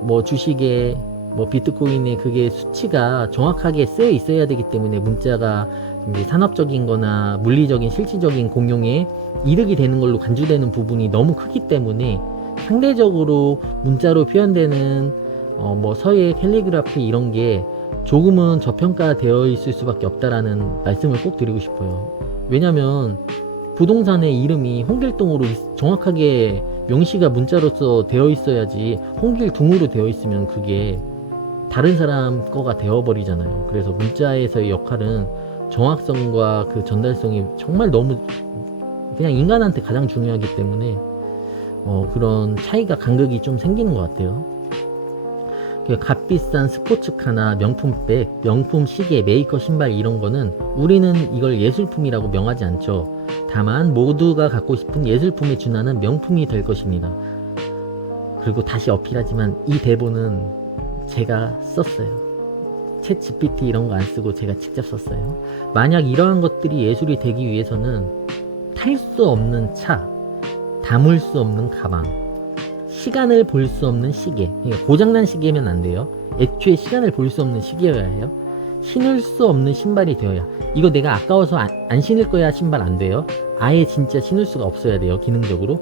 뭐 주식에 뭐 비트코인에 그게 수치가 정확하게 쓰여 있어야 되기 때문에 문자가 이제 산업적인 거나 물리적인 실질적인 공용에 이득이 되는 걸로 간주되는 부분이 너무 크기 때문에 상대적으로 문자로 표현되는 뭐 서예 캘리그라피 이런 게 조금은 저평가되어 있을 수밖에 없다라는 말씀을 꼭 드리고 싶어요. 왜냐면 부동산의 이름이 홍길동으로 정확하게 명시가 문자로서 되어 있어야지 홍길동으로 되어 있으면 그게 다른 사람 거가 되어버리잖아요. 그래서 문자에서의 역할은 정확성과 그 전달성이 정말 너무 그냥 인간한테 가장 중요하기 때문에 그런 차이가 간극이 좀 생기는 것 같아요. 값비싼 스포츠카나 명품백, 명품 시계, 메이커 신발 이런 거는 우리는 이걸 예술품이라고 명하지 않죠. 다만 모두가 갖고 싶은 예술품에 준하는 명품이 될 것입니다. 그리고 다시 어필하지만 이 대본은 제가 썼어요. 챗 GPT 이런 거 안 쓰고 제가 직접 썼어요. 만약 이러한 것들이 예술이 되기 위해서는 탈 수 없는 차, 담을 수 없는 가방, 시간을 볼 수 없는 시계, 그러니까 고장난 시계면 안 돼요. 애초에 시간을 볼 수 없는 시계여야 해요. 신을 수 없는 신발이 되어야, 이거 내가 아까워서 안 신을 거야 신발 안 돼요. 아예 진짜 신을 수가 없어야 돼요. 기능적으로.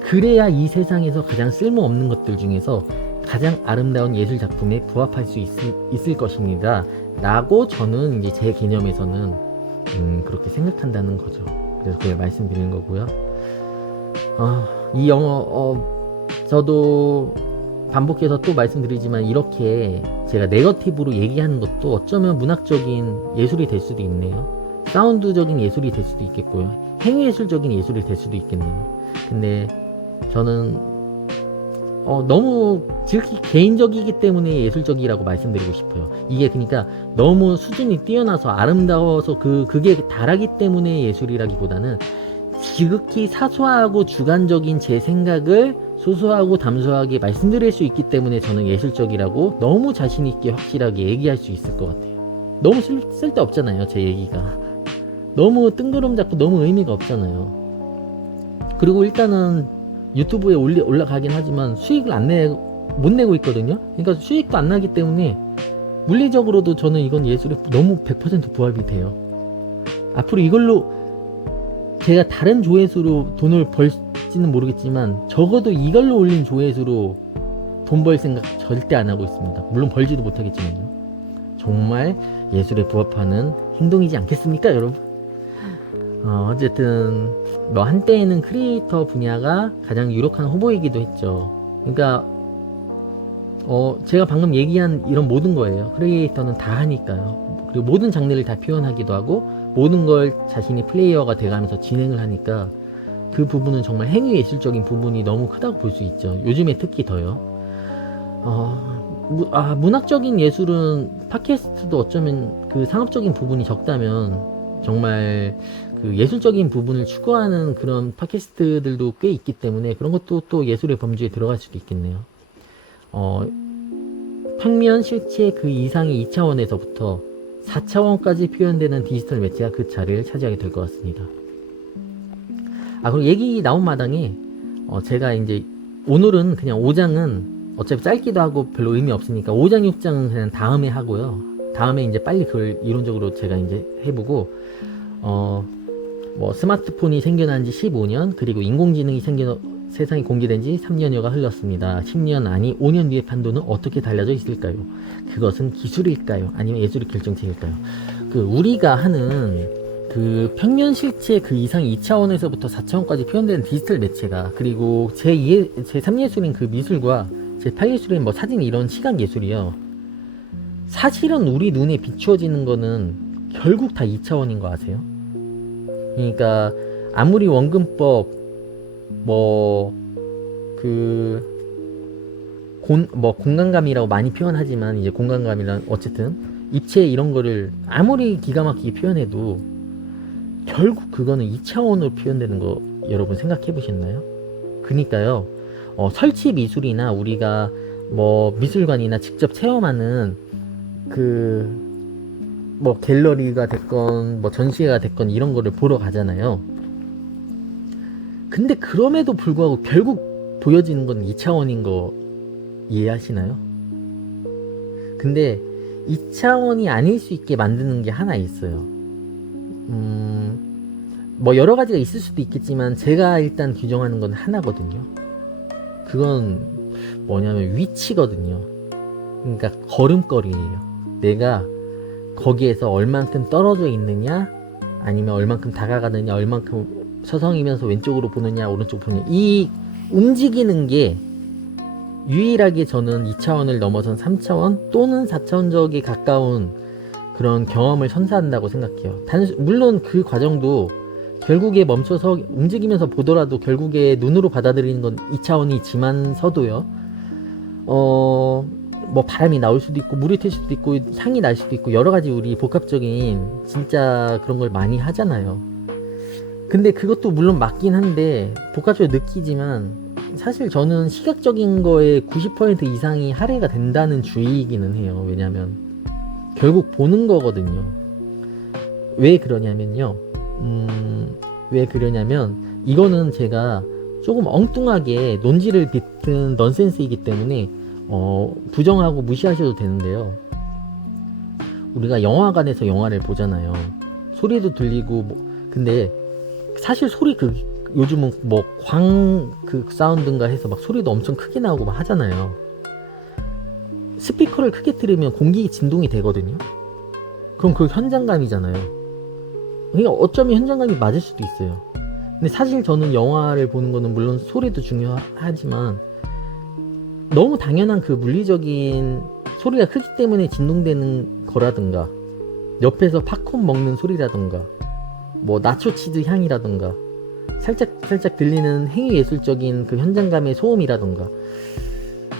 그래야 이 세상에서 가장 쓸모없는 것들 중에서 가장 아름다운 예술 작품에 부합할 수 있을 것입니다 라고 저는 이제 제 개념에서는 그렇게 생각한다는 거죠. 그래서 그걸 말씀드리는 거고요. 이 영어 저도 반복해서 또 말씀드리지만 이렇게 제가 네거티브로 얘기하는 것도 어쩌면 문학적인 예술이 될 수도 있네요. 사운드적인 예술이 될 수도 있겠고요. 행위예술적인 예술이 될 수도 있겠네요. 근데 저는 너무 지극히 개인적이기 때문에 예술적이라고 말씀드리고 싶어요. 이게 그러니까 너무 수준이 뛰어나서 아름다워서 그게 다르기 때문에 예술이라기보다는 지극히 사소하고 주관적인 제 생각을 소소하고 담소하게 말씀드릴 수 있기 때문에 저는 예술적이라고 너무 자신있게 확실하게 얘기할 수 있을 것 같아요. 너무 쓸데없잖아요. 제 얘기가 너무 뜬구름 잡고 너무 의미가 없잖아요. 그리고 일단은 유튜브에 올라가긴 하지만 수익을 못 내고 있거든요. 그러니까 수익도 안 나기 때문에 물리적으로도 저는 이건 예술에 너무 100% 부합이 돼요. 앞으로 이걸로 제가 다른 조회수로 돈을 벌지는 모르겠지만 적어도 이걸로 올린 조회수로 돈 벌 생각 절대 안 하고 있습니다. 물론 벌지도 못하겠지만요. 정말 예술에 부합하는 행동이지 않겠습니까, 여러분? 어쨌든 뭐 한때에는 크리에이터 분야가 가장 유력한 후보이기도 했죠. 그러니까 제가 방금 얘기한 이런 모든 거예요. 크리에이터는 다 하니까요. 그리고 모든 장르를 다 표현하기도 하고 모든 걸 자신이 플레이어가 돼가면서 진행을 하니까 그 부분은 정말 행위예술적인 부분이 너무 크다고 볼 수 있죠. 요즘에 특히 더요. 문학적인 예술은 팟캐스트도 어쩌면 그 상업적인 부분이 적다면 정말 그 예술적인 부분을 추구하는 그런 팟캐스트들도 꽤 있기 때문에 그런 것도 또 예술의 범주에 들어갈 수도 있겠네요. 평면 실체 그 이상의 2차원에서부터 4차원까지 표현되는 디지털 매체가 그 자리를 차지하게 될 것 같습니다. 그리고 얘기 나온 마당에 제가 이제 오늘은 그냥 5장은 어차피 짧기도 하고 별로 의미 없으니까 5장 6장은 그냥 다음에 하고요. 다음에 이제 빨리 그걸 이론적으로 제가 이제 해보고 뭐 스마트폰이 생겨난 지 15년, 그리고 인공지능이 세상에 공개된 지 3년여가 흘렀습니다. 10년 아니 5년 뒤의 판도는 어떻게 달라져 있을까요? 그것은 기술일까요? 아니면 예술의 결정체일까요? 그 우리가 하는 그 평면 실체 그 이상 2차원에서부터 4차원까지 표현되는 디지털 매체가, 그리고 제3예술인 그 미술과 제8예술인 뭐 사진, 이런 시각 예술이요, 사실은 우리 눈에 비추어지는 거는 결국 다 2차원인 거 아세요? 그러니까 아무리 원근법 공간감이라고 많이 표현하지만, 이제 공간감이란 어쨌든 입체 이런 거를 아무리 기가 막히게 표현해도 결국 그거는 2차원으로 표현되는 거 여러분 생각해 보셨나요? 그니까요, 설치 미술이나 우리가 뭐 미술관이나 직접 체험하는 뭐 갤러리가 됐건 뭐 전시회가 됐건 이런 거를 보러 가잖아요. 근데 그럼에도 불구하고 결국 보여지는 건 2차원인 거 이해하시나요? 근데 2차원이 아닐 수 있게 만드는 게 하나 있어요. 뭐 여러 가지가 있을 수도 있겠지만 제가 일단 규정하는 건 하나거든요. 그건 뭐냐면 위치거든요. 그러니까 걸음걸이에요. 내가 거기에서 얼만큼 떨어져 있느냐, 아니면 얼만큼 다가가느냐, 얼만큼 서성이면서 왼쪽으로 보느냐 오른쪽 보느냐, 이 움직이는 게 유일하게 저는 2차원을 넘어선 3차원 또는 4차원적에 가까운 그런 경험을 선사한다고 생각해요. 물론 그 과정도 결국에 멈춰서 움직이면서 보더라도 결국에 눈으로 받아들이는 건 2차원이지만서도요, 뭐 바람이 나올 수도 있고 물이 튈 수도 있고 향이 날 수도 있고 여러 가지 우리 복합적인 진짜 그런 걸 많이 하잖아요. 근데 그것도 물론 맞긴 한데 복합적으로 느끼지만, 사실 저는 시각적인 거에 90% 이상이 할애가 된다는 주의이기는 해요. 왜냐면 결국 보는 거거든요. 왜 그러냐면 이거는 제가 조금 엉뚱하게 논지를 빗은 넌센스이기 때문에 부정하고 무시하셔도 되는데요. 우리가 영화관에서 영화를 보잖아요. 소리도 들리고 근데 사실 소리 요즘은 뭐 사운드인가 해서 막 소리도 엄청 크게 나오고 막 하잖아요. 스피커를 크게 틀으면 공기 진동이 되거든요. 그럼 그 현장감이잖아요. 그러니까 어쩌면 현장감이 맞을 수도 있어요. 근데 사실 저는 영화를 보는 거는 물론 소리도 중요하지만 너무 당연한 그 물리적인 소리가 크기 때문에 진동되는 거라든가, 옆에서 팝콘 먹는 소리라든가, 뭐 나초 치즈 향이라든가, 살짝 들리는 행위 예술적인 그 현장감의 소음이라든가,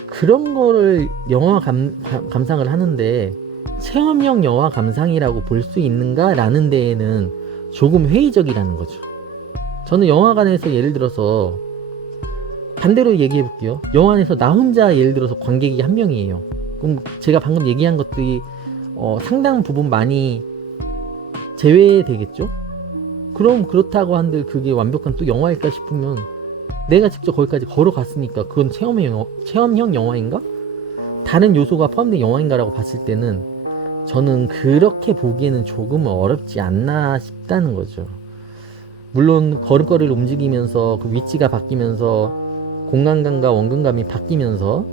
그런 거를 영화 감상을 하는데 체험형 영화 감상이라고 볼 수 있는가 라는 데에는 조금 회의적이라는 거죠. 저는 영화관에서 예를 들어서 반대로 얘기해 볼게요. 영화관에서 나 혼자 예를 들어서 관객이 한 명이에요. 그럼 제가 방금 얘기한 것들이 상당 부분 많이 제외되겠죠? 그럼 그렇다고 한들 그게 완벽한 또 영화일까 싶으면, 내가 직접 거기까지 걸어갔으니까 그건 체험형 영화인가? 다른 요소가 포함된 영화인가 라고 봤을 때는 저는 그렇게 보기에는 조금 어렵지 않나 싶다는 거죠. 물론 걸음걸이를 움직이면서 그 위치가 바뀌면서 공간감과 원근감이 바뀌면서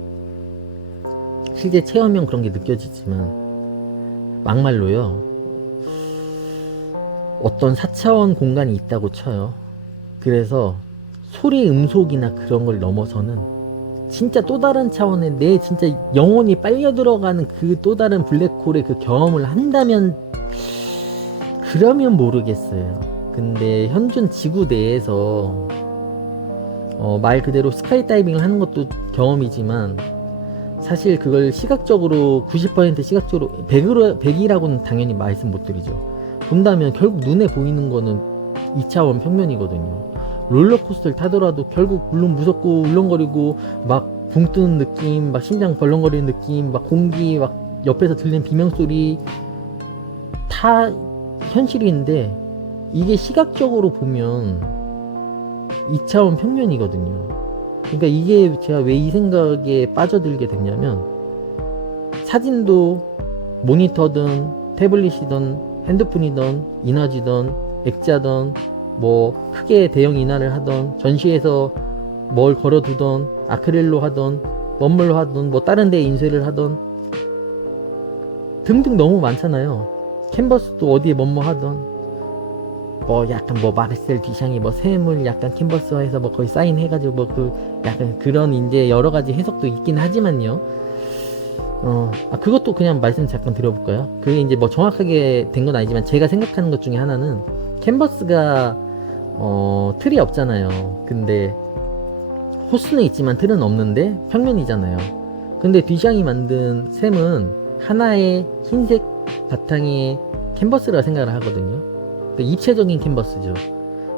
실제 체험형 그런 게 느껴지지만, 막말로요, 어떤 4차원 공간이 있다고 쳐요. 그래서 소리 음속이나 그런 걸 넘어서는 진짜 또 다른 차원의 내 진짜 영혼이 빨려 들어가는 그 또 다른 블랙홀의 그 경험을 한다면, 그러면 모르겠어요. 근데 현존 지구 내에서 말 그대로 스카이다이빙을 하는 것도 경험이지만, 사실 그걸 시각적으로 90% 시각적으로 100이라고는 당연히 말씀 못 드리죠. 본다면 결국 눈에 보이는 거는 2차원 평면이거든요. 롤러코스터를 타더라도 결국 물론 무섭고 울렁거리고 막 붕 뜨는 느낌, 막 심장 벌렁거리는 느낌, 막 공기 막 옆에서 들리는 비명소리 다 현실인데, 이게 시각적으로 보면 2차원 평면이거든요. 그러니까 이게 제가 왜 이 생각에 빠져들게 됐냐면, 사진도 모니터든 태블릿이든 핸드폰이든 인화지든 액자든 뭐 크게 대형 인화를 하던 전시에서 뭘 걸어두던 아크릴로 하던 원물로 하던 뭐 다른 데 인쇄를 하던 등등 너무 많잖아요. 캔버스도 어디에 뭐뭐 하던 뭐 약간 뭐 마르셀 뒤샹이 뭐 샘을 약간 캔버스화해서 뭐 거의 사인해가지고 뭐 그 약간 그런 이제 여러 가지 해석도 있긴 하지만요. 그것도 그냥 말씀 잠깐 드려볼까요? 그게 이제 뭐 정확하게 된 건 아니지만 제가 생각하는 것 중에 하나는 캔버스가 틀이 없잖아요. 근데 호스는 있지만 틀은 없는데 평면이잖아요. 근데 뒤샹이 만든 샘은 하나의 흰색 바탕의 캔버스라 생각을 하거든요. 그 입체적인 캔버스죠.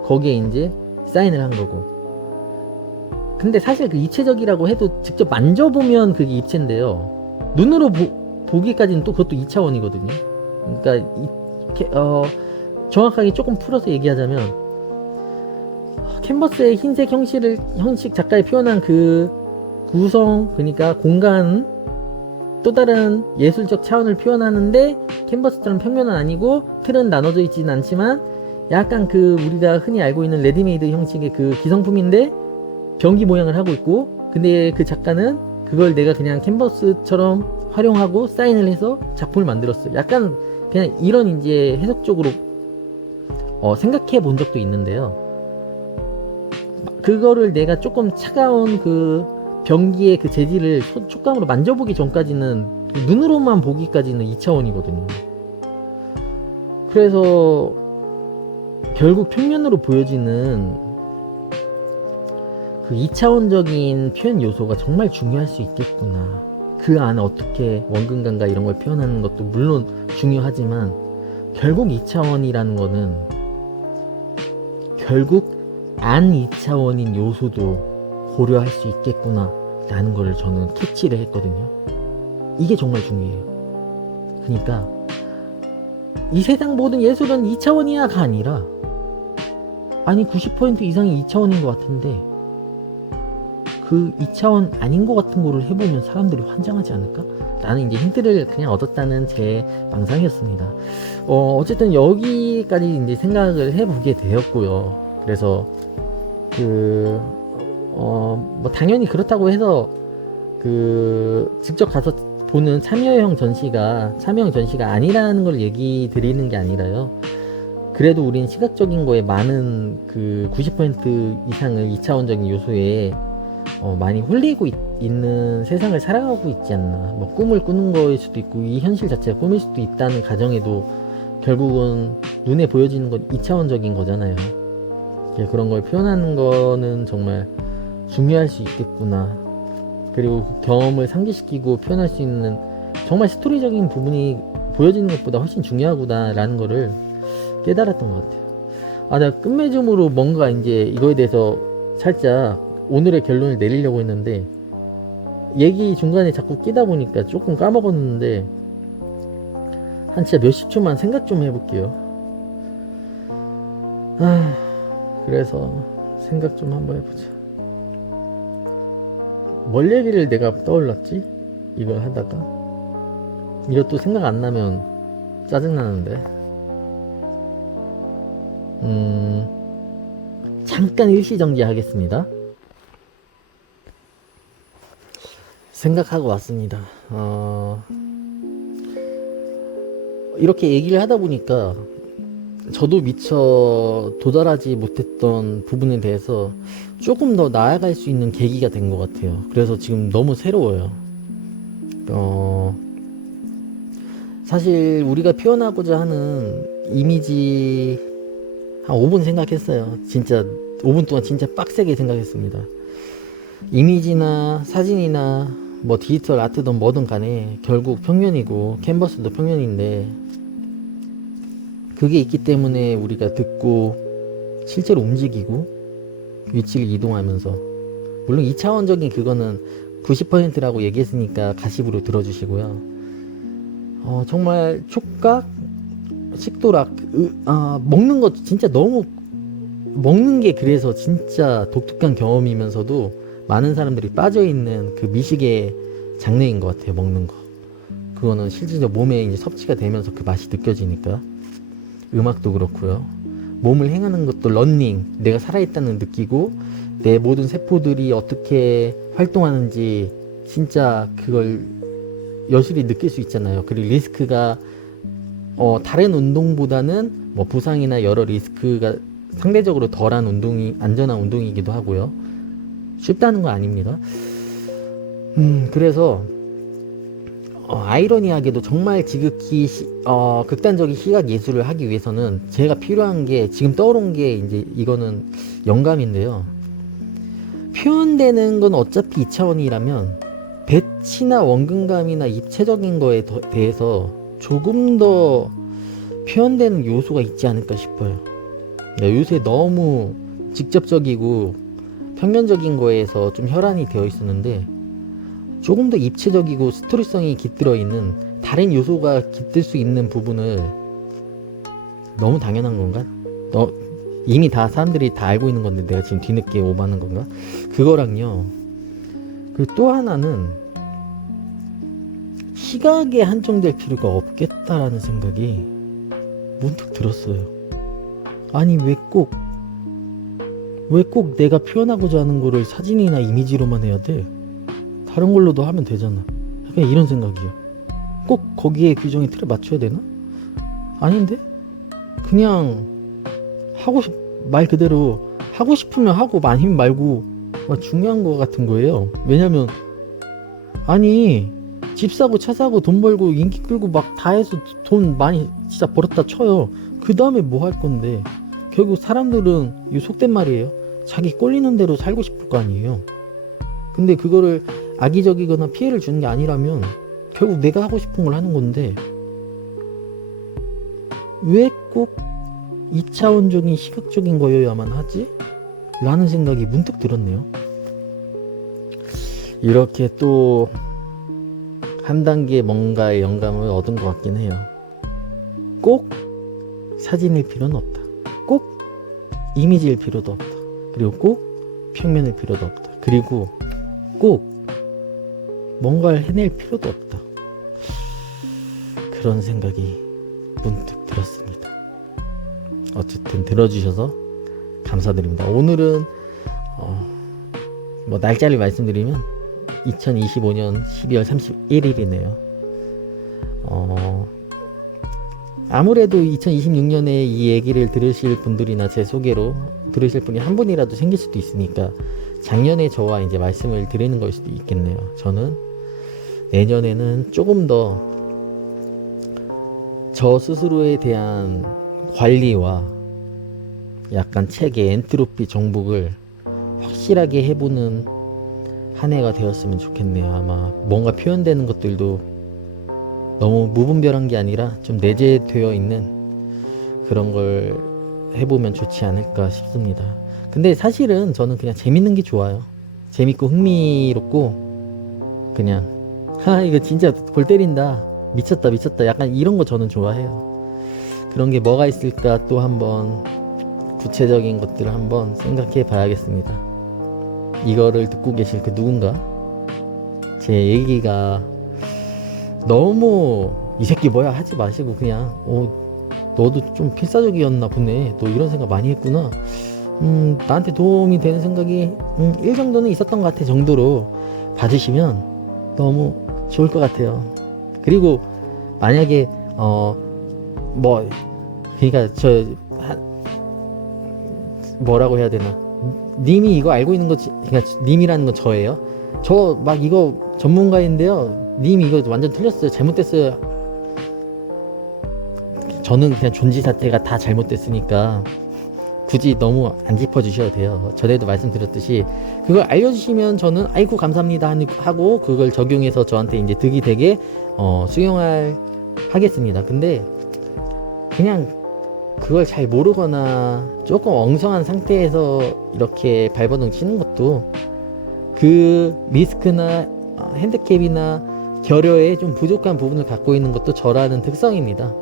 거기에 이제 사인을 한 거고. 근데 사실 그 입체적이라고 해도 직접 만져보면 그게 입체인데요. 눈으로 보기까지는 또 그것도 2차원이거든요. 그러니까 정확하게 조금 풀어서 얘기하자면 캔버스의 흰색 형식 작가에 표현한 그 구성, 그러니까 공간, 또 다른 예술적 차원을 표현하는데 캔버스처럼 평면은 아니고 틀은 나눠져 있지는 않지만 약간 그 우리가 흔히 알고 있는 레디메이드 형식의 그 기성품인데 변기 모양을 하고 있고, 근데 그 작가는 그걸 내가 그냥 캔버스처럼 활용하고 사인을 해서 작품을 만들었어요. 약간 그냥 이런 이제 해석적으로 생각해 본 적도 있는데요. 그거를 내가 조금 차가운 그 변기의 그 재질을 촉감으로 만져보기 전까지는, 눈으로만 보기까지는 2차원이거든요. 그래서 결국 평면으로 보여지는 그 2차원적인 표현 요소가 정말 중요할 수 있겠구나. 그 안에 어떻게 원근감과 이런 걸 표현하는 것도 물론 중요하지만 결국 2차원이라는 거는 결국 안 2차원인 요소도 고려할 수 있겠구나 라는 걸 저는 캐치를 했거든요. 이게 정말 중요해요. 그러니까 이 세상 모든 예술은 2차원이야가 아니라, 아니 90% 이상이 2차원인 것 같은데 그 2차원 아닌 것 같은 거를 해보면 사람들이 환장하지 않을까? 라는 이제 힌트를 그냥 얻었다는 제 망상이었습니다. 어쨌든 여기까지 이제 생각을 해보게 되었고요. 그래서 뭐 당연히 그렇다고 해서 직접 가서 보는 참여형 전시가 아니라는 걸 얘기 드리는 게 아니라요. 그래도 우린 시각적인 거에 많은 그 90% 이상을 2차원적인 요소에 많이 홀리고 있는 세상을 살아가고 있지 않나. 뭐 꿈을 꾸는 거일 수도 있고 이 현실 자체가 꿈일 수도 있다는 가정에도 결국은 눈에 보여지는 건 2차원적인 거잖아요. 그런 걸 표현하는 거는 정말 중요할 수 있겠구나. 그리고 그 경험을 상기시키고 표현할 수 있는 정말 스토리적인 부분이 보여지는 것보다 훨씬 중요하구나 라는 거를 깨달았던 것 같아요. 내가 끝맺음으로 뭔가 이제 이거에 대해서 살짝 오늘의 결론을 내리려고 했는데 얘기 중간에 자꾸 끼다 보니까 조금 까먹었는데 한 진짜 몇십 초만 생각 좀 해볼게요. 그래서 생각 좀 한번 해보자. 뭘 얘기를 내가 떠올랐지? 이걸 하다가 이것도 생각 안 나면 짜증나는데 잠깐 일시정지 하겠습니다. 생각하고 왔습니다. 이렇게 얘기를 하다 보니까 저도 미처 도달하지 못했던 부분에 대해서 조금 더 나아갈 수 있는 계기가 된 것 같아요. 그래서 지금 너무 새로워요. 사실 우리가 표현하고자 하는 이미지 한 5분 생각했어요. 진짜 5분 동안 진짜 빡세게 생각했습니다. 이미지나 사진이나 뭐 디지털 아트든 뭐든 간에 결국 평면이고 캔버스도 평면인데, 그게 있기 때문에 우리가 듣고 실제로 움직이고 위치를 이동하면서, 물론 2차원적인 그거는 90%라고 얘기했으니까 가십으로 들어주시고요. 정말 촉각, 식도락, 먹는 것 진짜 너무, 먹는 게 그래서 진짜 독특한 경험이면서도 많은 사람들이 빠져있는 그 미식의 장르인 것 같아요. 먹는 거. 그거는 실질적으로 몸에 이제 섭취가 되면서 그 맛이 느껴지니까. 음악도 그렇고요. 몸을 행하는 것도 러닝, 내가 살아있다는 느끼고 내 모든 세포들이 어떻게 활동하는지 진짜 그걸 여실히 느낄 수 있잖아요. 그리고 리스크가 다른 운동보다는 뭐 부상이나 여러 리스크가 상대적으로 덜한 운동이 안전한 운동이기도 하고요. 쉽다는 거 아닙니다. 그래서 아이러니하게도 정말 지극히 극단적인 시각 예술을 하기 위해서는 제가 필요한 게 지금 떠오른 게 이제 이거는 영감인데요. 표현되는 건 어차피 2차원이라면 배치나 원근감이나 입체적인 거에 대해서 조금 더 표현되는 요소가 있지 않을까 싶어요. 요새 너무 직접적이고 평면적인 거에서 좀 혈안이 되어 있었는데 조금 더 입체적이고 스토리성이 깃들어 있는 다른 요소가 깃들 수 있는 부분을 너무 당연한 건가? 이미 다 사람들이 다 알고 있는 건데 내가 지금 뒤늦게 오버하는 건가? 그거랑요. 그리고 또 하나는 시각에 한정될 필요가 없겠다라는 생각이 문득 들었어요. 아니 왜 꼭 내가 표현하고자 하는 거를 사진이나 이미지로만 해야 돼? 다른 걸로도 하면 되잖아. 약간 이런 생각이요. 꼭 거기에 규정에 틀에 맞춰야 되나? 아닌데? 그냥 말 그대로 하고 싶으면 하고 아니면 말고 중요한 거 같은 거예요. 왜냐면 아니 집 사고 차 사고 돈 벌고 인기 끌고 막 다 해서 돈 많이 진짜 벌었다 쳐요. 그 다음에 뭐 할 건데 결국 사람들은 이 속된 말이에요. 자기 꼴리는 대로 살고 싶을 거 아니에요. 근데 그거를 악의적이거나 피해를 주는 게 아니라면 결국 내가 하고 싶은 걸 하는 건데 왜 꼭 2차원적인 시각적인 거여야만 하지? 라는 생각이 문득 들었네요. 이렇게 또 한 단계 뭔가의 영감을 얻은 것 같긴 해요. 꼭 사진일 필요는 없다. 꼭 이미지일 필요도 없다. 그리고 꼭 평면일 필요도 없다. 그리고 꼭 뭔가를 해낼 필요도 없다. 그런 생각이 문득 들었습니다. 어쨌든 들어주셔서 감사드립니다. 오늘은 날짜를 말씀드리면 2025년 12월 31일이네요. 아무래도 2026년에 이 얘기를 들으실 분들이나 제 소개로 들으실 분이 한 분이라도 생길 수도 있으니까 작년에 저와 이제 말씀을 드리는 걸 수도 있겠네요. 저는 내년에는 조금 더 저 스스로에 대한 관리와 약간 체계, 엔트로피 정복을 확실하게 해보는 한 해가 되었으면 좋겠네요. 아마 뭔가 표현되는 것들도 너무 무분별한 게 아니라 좀 내재되어 있는 그런 걸 해보면 좋지 않을까 싶습니다. 근데 사실은 저는 그냥 재밌는 게 좋아요. 재밌고 흥미롭고 그냥 이거 진짜 골 때린다, 미쳤다 약간 이런 거 저는 좋아해요. 그런 게 뭐가 있을까 또 한번 구체적인 것들을 한번 생각해 봐야겠습니다. 이거를 듣고 계실 그 누군가 제 얘기가 너무 이 새끼 뭐야 하지 마시고 그냥 너도 좀 필사적이었나 보네, 너 이런 생각 많이 했구나, 나한테 도움이 되는 생각이 1 정도는 있었던 것 같아 정도로 봐주시면 너무 좋을 것 같아요. 그리고 만약에 그러니까 뭐라고 해야 되나, 님이 이거 알고 있는 거, 그러니까 님이라는 건 저예요. 저 막 이거 전문가인데요, 님 이거 완전 틀렸어요, 잘못됐어요. 저는 그냥 존지사태가 다 잘못됐으니까 굳이 너무 안 짚어주셔도 돼요. 전에도 말씀드렸듯이 그걸 알려주시면 저는 아이고 감사합니다 하고 그걸 적용해서 저한테 이제 득이 되게 하겠습니다. 근데 그냥 그걸 잘 모르거나 조금 엉성한 상태에서 이렇게 발버둥 치는 것도 그 리스크나 핸디캡이나 결여에 좀 부족한 부분을 갖고 있는 것도 저라는 특성입니다.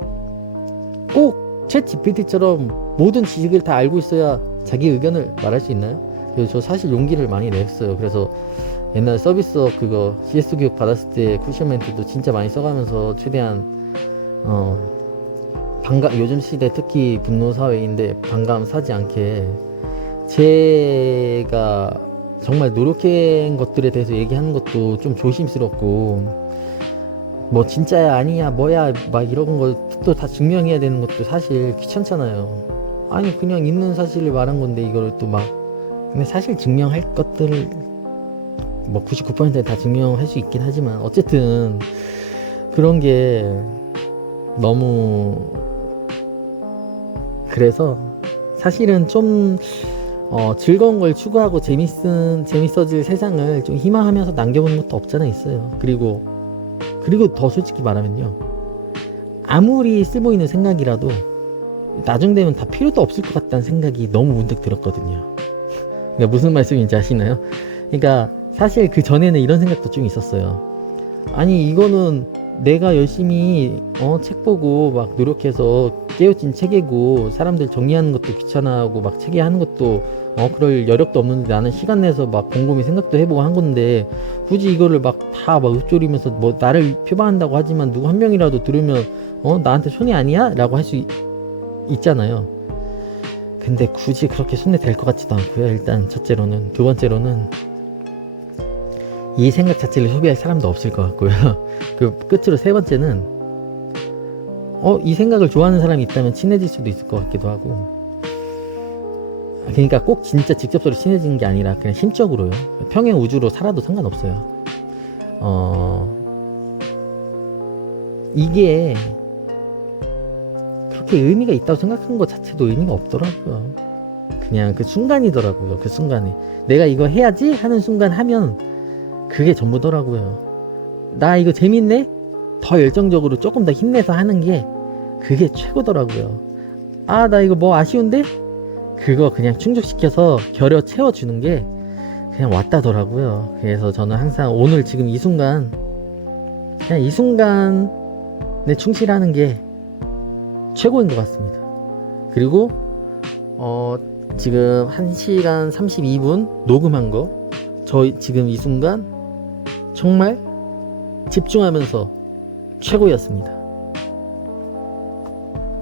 꼭 챗 GPT처럼 모든 지식을 다 알고 있어야 자기 의견을 말할 수 있나요? 그래서 저 사실 용기를 많이 냈어요. 그래서 옛날 서비스업 그거 CS 교육 받았을 때 쿠션 멘트도 진짜 많이 써가면서 최대한 반감, 요즘 시대 특히 분노 사회인데 반감 사지 않게 제가 정말 노력한 것들에 대해서 얘기하는 것도 좀 조심스럽고, 뭐 진짜야 아니야 뭐야 막 이런 것도 다 증명해야 되는 것도 사실 귀찮잖아요. 아니 그냥 있는 사실을 말한 건데 이걸 또 막, 근데 사실 증명할 것들을 뭐 99%는 다 증명할 수 있긴 하지만 어쨌든 그런 게 너무, 그래서 사실은 좀 즐거운 걸 추구하고 재밌어질 세상을 좀 희망하면서 남겨보는 것도 없잖아 있어요. 그리고 더 솔직히 말하면요, 아무리 쓸모 있는 생각이라도 나중 되면 다 필요도 없을 것 같다는 생각이 너무 문득 들었거든요. 그러니까 무슨 말씀인지 아시나요? 그러니까 사실 그 전에는 이런 생각도 좀 있었어요. 아니 이거는 내가 열심히 책 보고 막 노력해서 깨우친 체계고, 사람들 정리하는 것도 귀찮아하고 막 체계하는 것도 그럴 여력도 없는데 나는 시간 내서 막 곰곰이 생각도 해보고 한 건데, 굳이 이거를 막 다 막 읊조리면서 뭐 나를 표방한다고 하지만 누구 한 명이라도 들으면 나한테 손해 아니야? 라고 할 수 있잖아요. 근데 굳이 그렇게 손해 될 것 같지도 않고요. 일단 첫째로는. 두 번째로는 이 생각 자체를 소비할 사람도 없을 것 같고요. 그 끝으로 세 번째는 이 생각을 좋아하는 사람이 있다면 친해질 수도 있을 것 같기도 하고, 그러니까 꼭 진짜 직접적으로 친해지는 게 아니라 그냥 심적으로요. 평행 우주로 살아도 상관없어요. 이게 그렇게 의미가 있다고 생각한 것 자체도 의미가 없더라고요. 그냥 그 순간이더라고요. 그 순간에 내가 이거 해야지 하는 순간 하면 그게 전부더라고요. 나 이거 재밌네? 더 열정적으로 조금 더 힘내서 하는 게 그게 최고더라고요. 아, 나 이거 뭐 아쉬운데? 그거 그냥 충족시켜서 겨려 채워주는 게 그냥 왔다더라고요. 그래서 저는 항상 오늘 지금 이 순간, 그냥 이 순간에 충실하는 게 최고인 것 같습니다. 그리고 지금 1시간 32분 녹음한 거, 저 지금 이 순간 정말 집중하면서 최고였습니다.